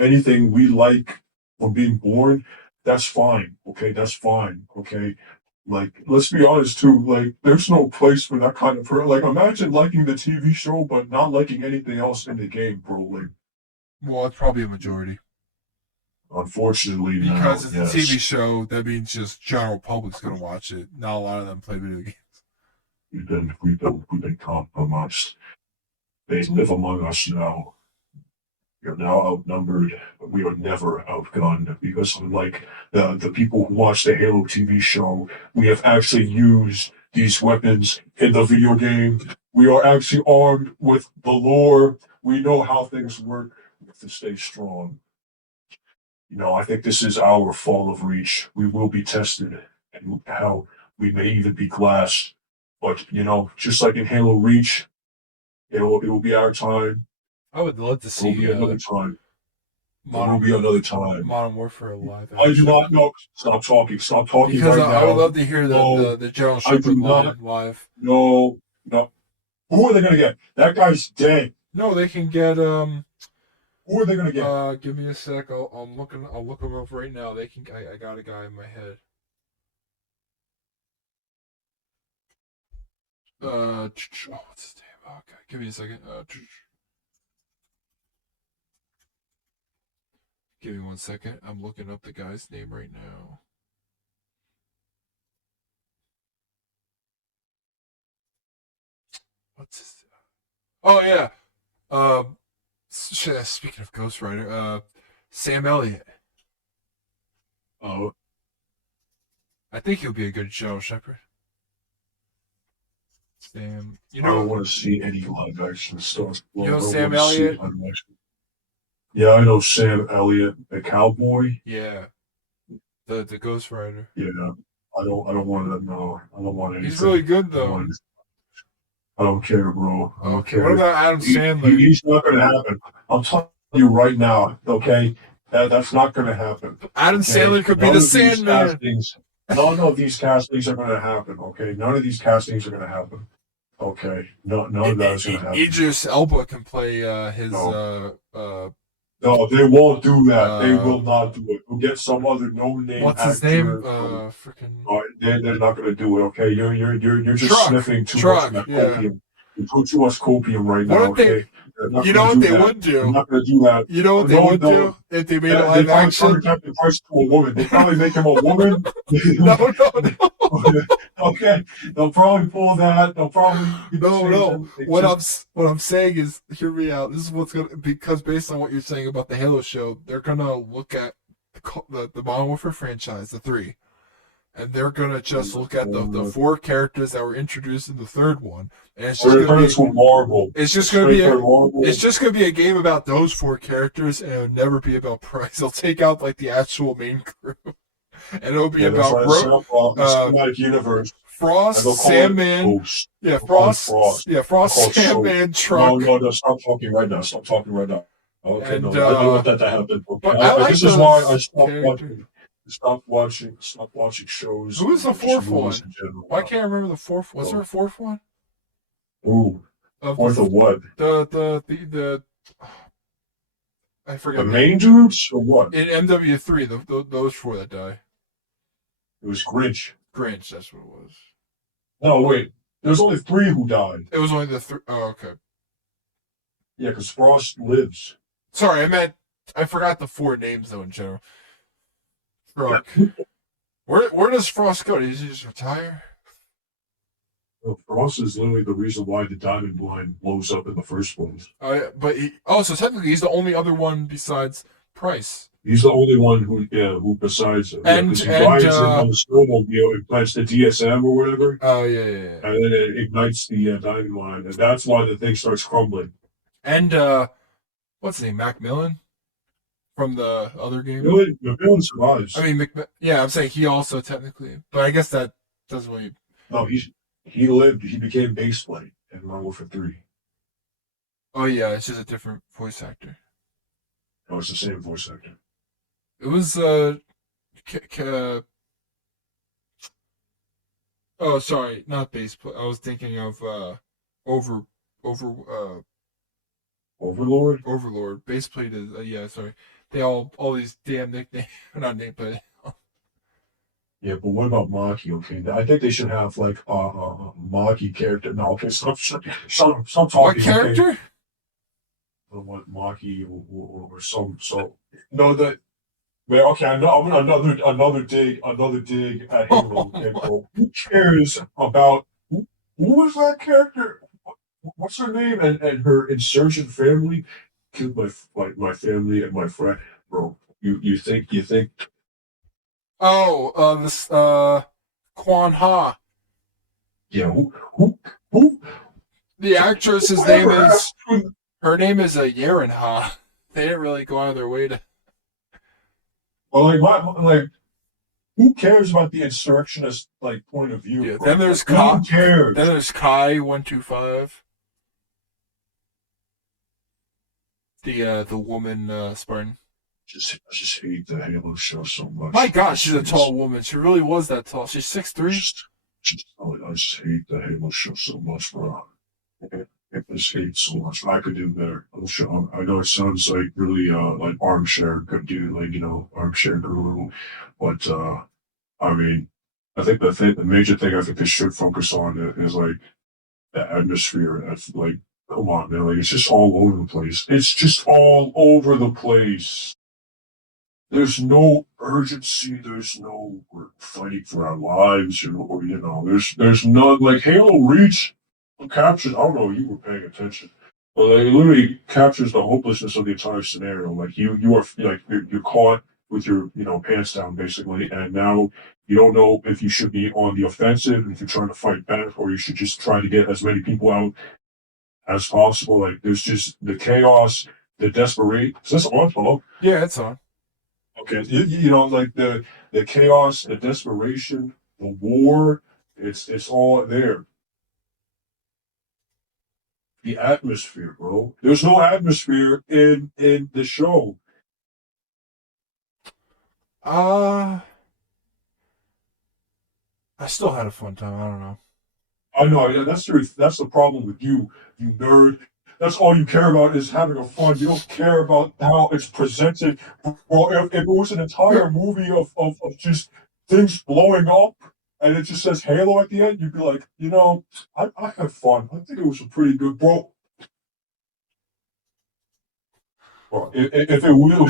anything we like from being born, that's fine. Okay, that's fine. Okay, like let's be honest too. Like, there's no place for that kind of person. Like, imagine liking the TV show but not liking anything else in the game, bro. Like, Well, it's probably a majority. unfortunately Because now, it's a TV yes, show, that means just general public's gonna watch it. Not a lot of them play video games. we've been compromised. They live among us now. We are now outnumbered, but we are never outgunned because unlike the people who watch the Halo TV show, we have actually used these weapons in the video game. We are actually armed with the lore. We know how things work. We have to stay strong. I think this is our fall of reach. We will be tested, and how we may even be glassed. But just like in Halo Reach, it will be our time. I would love to It will be see another time. There will Modern be another time. Modern Warfare live I do action. not know. Stop talking. Stop talking Because right I would now. love to hear No, the General I do Shepard not. line live. No, no. Who are they going to get? That guy's dead. No, they can get Who are they going to get? give me a sec. I'll look them up right now. They can I got a guy in my head. What's his name? Okay, give me a second. Give me 1 second. I'm looking up the guy's name right now. What's his? Oh yeah. Speaking of Ghost Rider, Sam Elliott. Oh, I think he'll be a good General Shepard. Sam, I don't want to see any live action stuff. you Well, know I don't Sam want to see Elliott? live action. Yeah, I know Sam Elliott, the cowboy. Yeah, the Ghost Rider. Yeah, I don't want to know. I don't want He's anything. really good I don't though. want. I don't care, bro. I don't Okay, what care. about Adam Sandler? He's not going to happen. I'm telling you right now. Okay, that's not going to happen. Adam Okay, Sandler could be none the of these Sandman. castings. None of these castings are going to happen. Okay, none of these castings are going to happen. Okay, none of that is going to happen. Idris Elba can play his No. No, they won't do that. They will not do it. We'll get some other no-name what's actor. his name? Freaking They're not going to do it. Okay, you're just Truck. sniffing too much Truck. of that Yeah. copium. You put too much copium right What now. if they? Okay, they're not You gonna know what do they that. would They're do? not going to do that. You know what they No, would no. do if they made a They live probably action? turn Captain Price to a woman. They probably make him a woman. No, no. Okay, they'll probably pull that. They'll probably No. They What just- I'm saying is, hear me out. This is what's gonna, because based on what you're saying about the Halo show, they're gonna look at the Modern Warfare franchise, the three, and they're gonna just look at the four characters that were introduced in the third one, and it's just gonna be Marvel. it's just gonna be Marvel. it's just gonna be a game about those four characters, and it'll never be about Price. They'll take out like the actual main crew, and it'll be about cinematic universe. Frost, Sandman, Frost, Sandman, Truck. No, stop talking right now. Stop talking right now. Okay, And, no, I don't want that to happen. Okay? But I like this is why I those stopped characters. watching shows. Who was the just fourth movies one? in general. Why can't I remember the fourth? Was there a fourth one? Ooh, fourth of what? The I forget. The main dudes or what? In MW3, those four that die. It was Grinch. Grinch, that's what it was. No, wait. There's only 3 who died. It was only the 3. Oh, okay. Yeah, because Frost lives. Sorry, I forgot the 4 names though in general. Truck. Where does Frost go? Does he just retire? Well, Frost is literally the reason why the diamond blind blows up in the first place. So technically he's the only other one besides Price. He's the only one who besides he rides in on the snowmobile and plants the DSM or whatever. Oh yeah. And then it ignites the diamond line, and that's why the thing starts crumbling. And what's his name? Macmillan from the other game. The villain survives. I mean, yeah, I'm saying he also technically, but I guess that doesn't really. No, he lived. He became base plate in Modern Warfare 3. Oh yeah, it's just a different voice actor. No, it's the same voice actor. It was K- K- oh sorry, not base play. I was thinking of over over Overlord. Overlord. Base plate is yeah. Sorry, they all these damn nicknames. Not name, but Yeah, but what about Maki? Okay, I think they should have like Maki character. No, okay, stop what talking. Okay, character? what Maki or some no that. Man, okay, another dig at Halo. Okay, bro. Who cares about who was that character? What's her name? And her insurgent family killed my family and my friend, bro. You think Oh, this Quan Ha. yeah who The actress's name whoever is asked for her name is Yaren Ha. They didn't really go out of their way to. well, like who cares about the insurrectionist like point of view, Yeah. Then bro? there's Like who Kai. Then cares? there's Kai 125. The woman Spartan. I just hate the Halo show so My much. gosh, she's a tall woman. She really was that tall. She's 6'3". I just hate the Halo show so much, bro. I just hate so much. I could do better. I know it sounds like really like armchair could do like armchair guru, but I mean I think the major thing I think they should focus on is like the atmosphere. That's like come on man, like it's just all over the place. It's just all over the place. There's no urgency. There's no we're fighting for our lives, there's none. Like Halo Reach captures. I don't know if you were paying attention, but like, it literally captures the hopelessness of the entire scenario. Like you are like you're caught with your pants down basically, and now you don't know if you should be on the offensive, if you're trying to fight back, or you should just try to get as many people out as possible. Like there's just the chaos, the desperation. Is this on? Hello? Yeah, it's on. Okay, like the chaos, the desperation, the war, it's all there. The atmosphere, bro. There's no atmosphere in the show. Uh I still had a fun time. I don't know. I know that's the problem with you nerd. That's all you care about is having a fun. You don't care about how it's presented. Well, if it was an entire movie of just things blowing up and it just says Halo at the end, you'd be like, I had fun. I think it was a pretty good, bro. Well, if it will,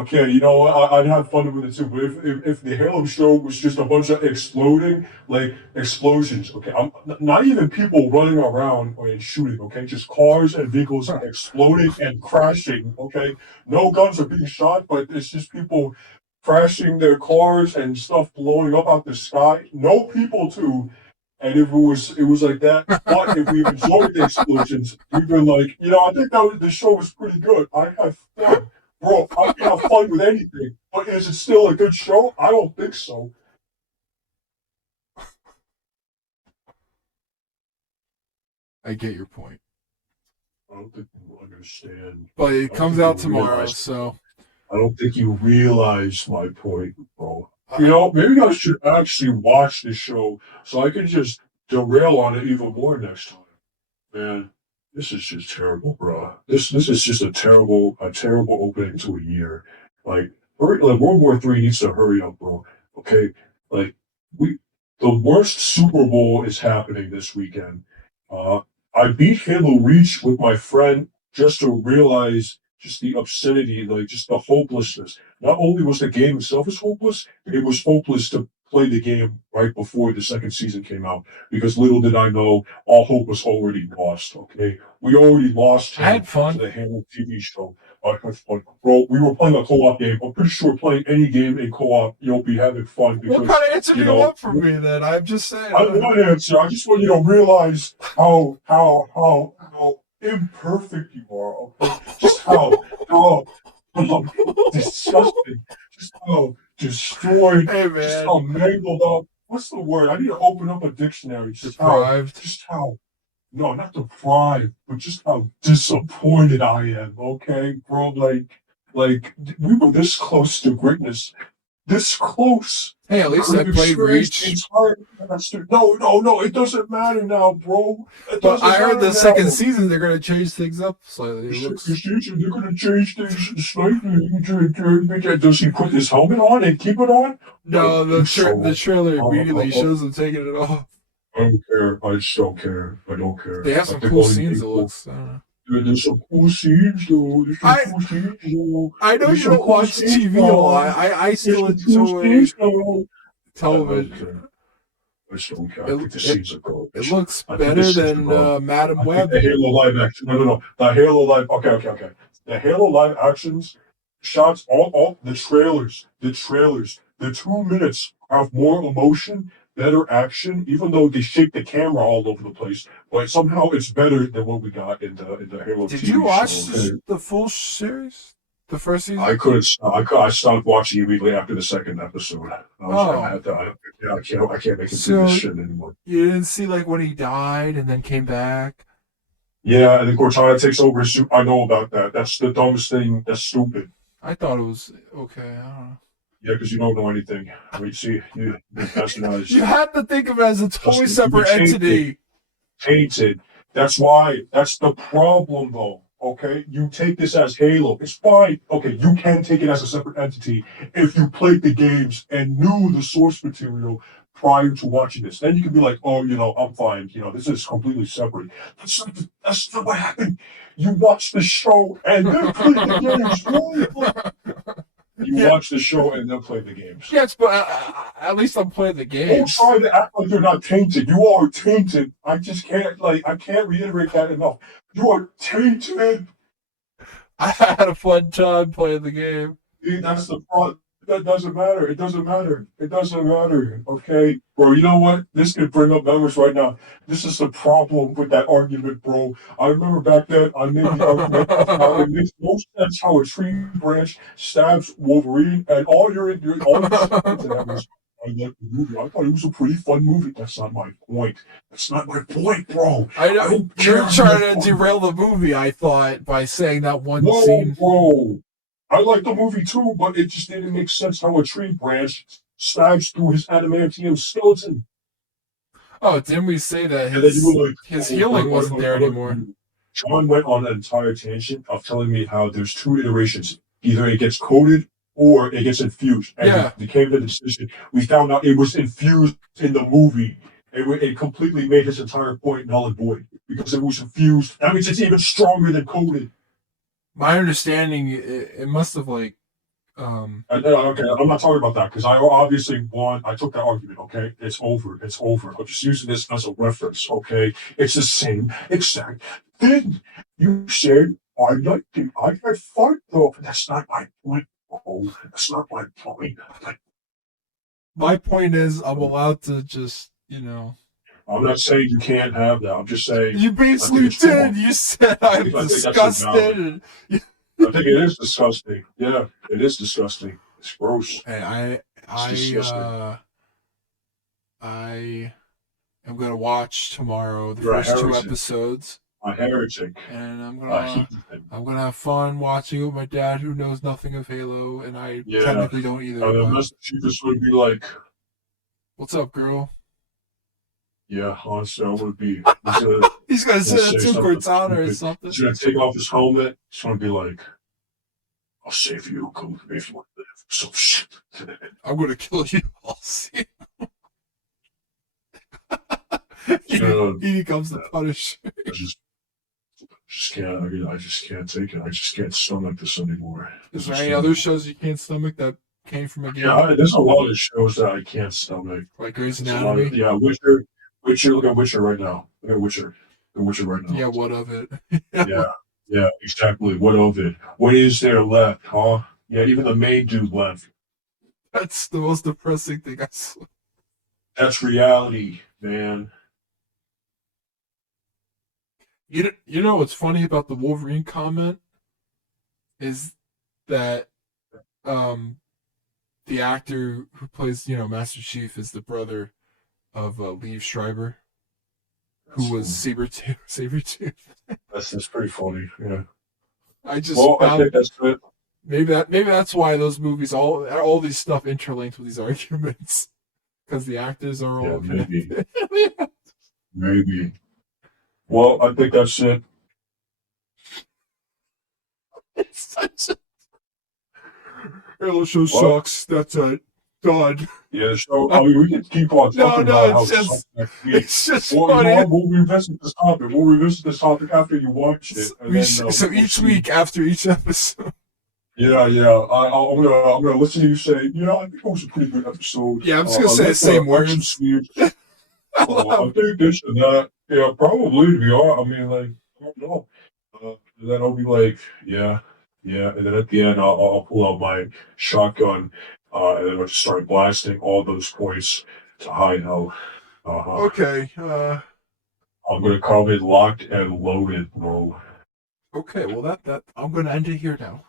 okay, you know what? I'd have fun with it too. But if the Halo show was just a bunch of exploding, like explosions, okay, not even people running around and shooting, okay, just cars and vehicles exploding and crashing, okay. No guns are being shot, but it's just people crashing their cars and stuff blowing up out the sky. No people too. And if it was like that, but if we enjoyed the explosions, we've been like, I think the show was pretty good. I had fun, bro. I can have fun with anything, but is it still a good show? I don't think so. I get your point. I don't think you understand. But it I don't comes think out you tomorrow, realize. so I don't think you realize my point, bro. uh, Maybe I should actually watch the show so I can just derail on it even more next time. Man, this is just terrible, bro. This is just a terrible opening to a year. Like, like World War III needs to hurry up, bro. Okay, like we, the worst Super Bowl is happening this weekend. Uh, I beat Halo Reach with my friend just to realize just the obscenity, like just the hopelessness. Not only was the game itself is hopeless, it was hopeless to play the game right before the second season came out because little did I know all hope was already lost. Okay, we already lost I him had to fun. the Halo TV show. Bro, we were playing a co-op game. I'm pretty sure playing any game in co-op, you'll be having fun What because kind of answer do you want from me then? I'm just saying. I want to answer. I just want you to realize how imperfect you are. Okay, just how disgusting, just how destroyed, Hey just man, how mangled up. What's the word? I need to open up a dictionary. deprived. Just how no, not deprived, but just how disappointed I am. Okay, bro, like we were this close to greatness, this close. Hey, at We least could I have played experienced the Reach. entire master. No, it doesn't matter now, bro. It But doesn't I heard matter the second now. season they're gonna change things up slightly. It looks. They're gonna change things slightly. Does he put his helmet on and keep it on? Like, No, you the so. trailer Uh, uh, immediately uh, shows them taking it off. I don't care. I just don't care. I don't They care. have I some think cool only scenes. It people. looks. I don't know. There's some cool scenes, though. There's some I cool scenes, though. I know There's you some don't cool watch scenes, TV a lot. though. I There's still some cool enjoy scenes, though. I don't television. care. I just don't care. I It think the it, scenes are it garbage. looks I think the better scenes are than garbage. Madam I think Web. the Halo live action. No. The Halo live. Okay. The Halo live actions shots. All the 2 minutes have more emotion, better action. Even though they shake the camera all over the place, but somehow it's better than what we got in the Halo Did you TV show. watch Okay. the full series? The first I season? couldn't. I stopped watching immediately after the second episode. I was like, I Oh, had to. I can't make it through this so shit anymore. you didn't see like when he died and then came back? Yeah, and then Cortana takes over his suit. I know about that. That's the dumbest thing. That's stupid. I thought it was okay. I don't know. Yeah, because you don't know anything. We see you're bastardized. You have to think of it as a totally Justin, you're separate tainted. entity. Tainted. That's why. That's the problem, though. Okay, you take this as Halo. It's fine. Okay, you can take it as a separate entity if you played the games and knew the source material prior to watching this. Then you can be like, oh, I'm fine. This is completely separate. That's not what happened. You watch the show and then play the games. Bro. You Yeah, watch the show and then play the games. yes, but at least I'm playing the Don't games. try to act like you're not tainted. You are tainted. I just can't I can't reiterate that enough. You are tainted. I had a fun time playing the game. Dude, that's the problem. That doesn't matter. It doesn't matter. It doesn't matter. Okay, bro. You know what? This could bring up memories right now. This is the problem with that argument, bro. I remember back then I made the argument of how it makes no sense how a tree branch stabs Wolverine, and all you said to that was, "I like the movie. I thought it was a pretty fun movie." That's not my point. That's not my point, bro. I I know don't you're care. trying to derail the movie. I thought by saying that one No, scene. bro. I like the movie too, but it just didn't make sense how a tree branch stabs through his adamantium skeleton. Oh, didn't we say that And then you were like, his healing wasn't there anymore? John went on an entire tangent of telling me how there's two iterations. Either it gets coated or it gets infused. And Yeah, we came to the decision. We found out it was infused in the movie. It completely made his entire point null and void because it was infused. That means it's even stronger than coated. my understanding it must have like Okay, I'm not talking about that because I obviously won. I took that argument. Okay, it's over. It's over. I'm just using this as a reference. Okay, it's the same exact thing. You said I liked it. I had fun though. That's not my point. Oh, that's not my point. Like, my point is I'm allowed to just I'm not saying you can't have that. I'm just saying you I think basically it's did. wrong. You said I'm I think that's disgusted. invalid. And I think it is disgusting. Yeah, it is disgusting. It's gross. hey, It's disgusting. I am gonna watch tomorrow the You're a first two heretic. episodes, A heretic. and A heathen. I'm gonna have fun watching it with my dad, who knows nothing of Halo, and I Yeah. technically don't either. The But message just would be like, what's up, girl? yeah, honestly, I would be. He's He's gonna gonna say that say to something Cortana or stupid. something. He's gonna take off his helmet. He's gonna be like, I'll save you. Come with me if you want to live. So shit. I'm gonna kill you. I'll see. He's gonna, He becomes the Punisher. I just can't. I just can't take it. I just can't stomach this anymore. Is This there is any too other much. shows you can't stomach that came from a Yeah, game? there's a lot of shows that I can't stomach. Like Grey's There's a lot of Anatomy? Witcher. Look at Witcher right now. Look at Witcher. The Witcher right now. Yeah, what of it? Yeah, yeah, exactly. What of it? What is there left, huh? Yeah, even the main dude left. That's the most depressing thing I saw. That's reality, man. You know what's funny about the Wolverine comment is that um the actor who plays Master Chief is the brother of Liev Schreiber, who That's was funny. Sabretooth. Sabretooth. That's pretty funny. Yeah. I just Well, I found think that's it. maybe that's why those movies all these stuff interlinked with these arguments because the actors are Yeah, all maybe, connected. maybe. Well, I think that's it. It's such a Halo show What? sucks. That's it. Done. Yeah. So I mean, we can keep on No, talking no, about how it sucked next week. it's just Well, you know funny. what? We'll revisit this topic. We'll revisit this topic after you watch it, and then So we'll each see. week after each episode. Yeah, yeah. I'm gonna listen to you say, I think it was a pretty good episode. Yeah, I'm just gonna I say the like the same action words. scenes. I'll I have, think this and that. Yeah, probably to be honest. I mean, like, I don't know. And then I'll be like, yeah, yeah. And then at the end, I'll pull out my shotgun, and then I'll just start blasting all those points to high health. Uh-huh. okay. I'm gonna come in locked and loaded, bro. Okay. Well, that I'm gonna end it here now.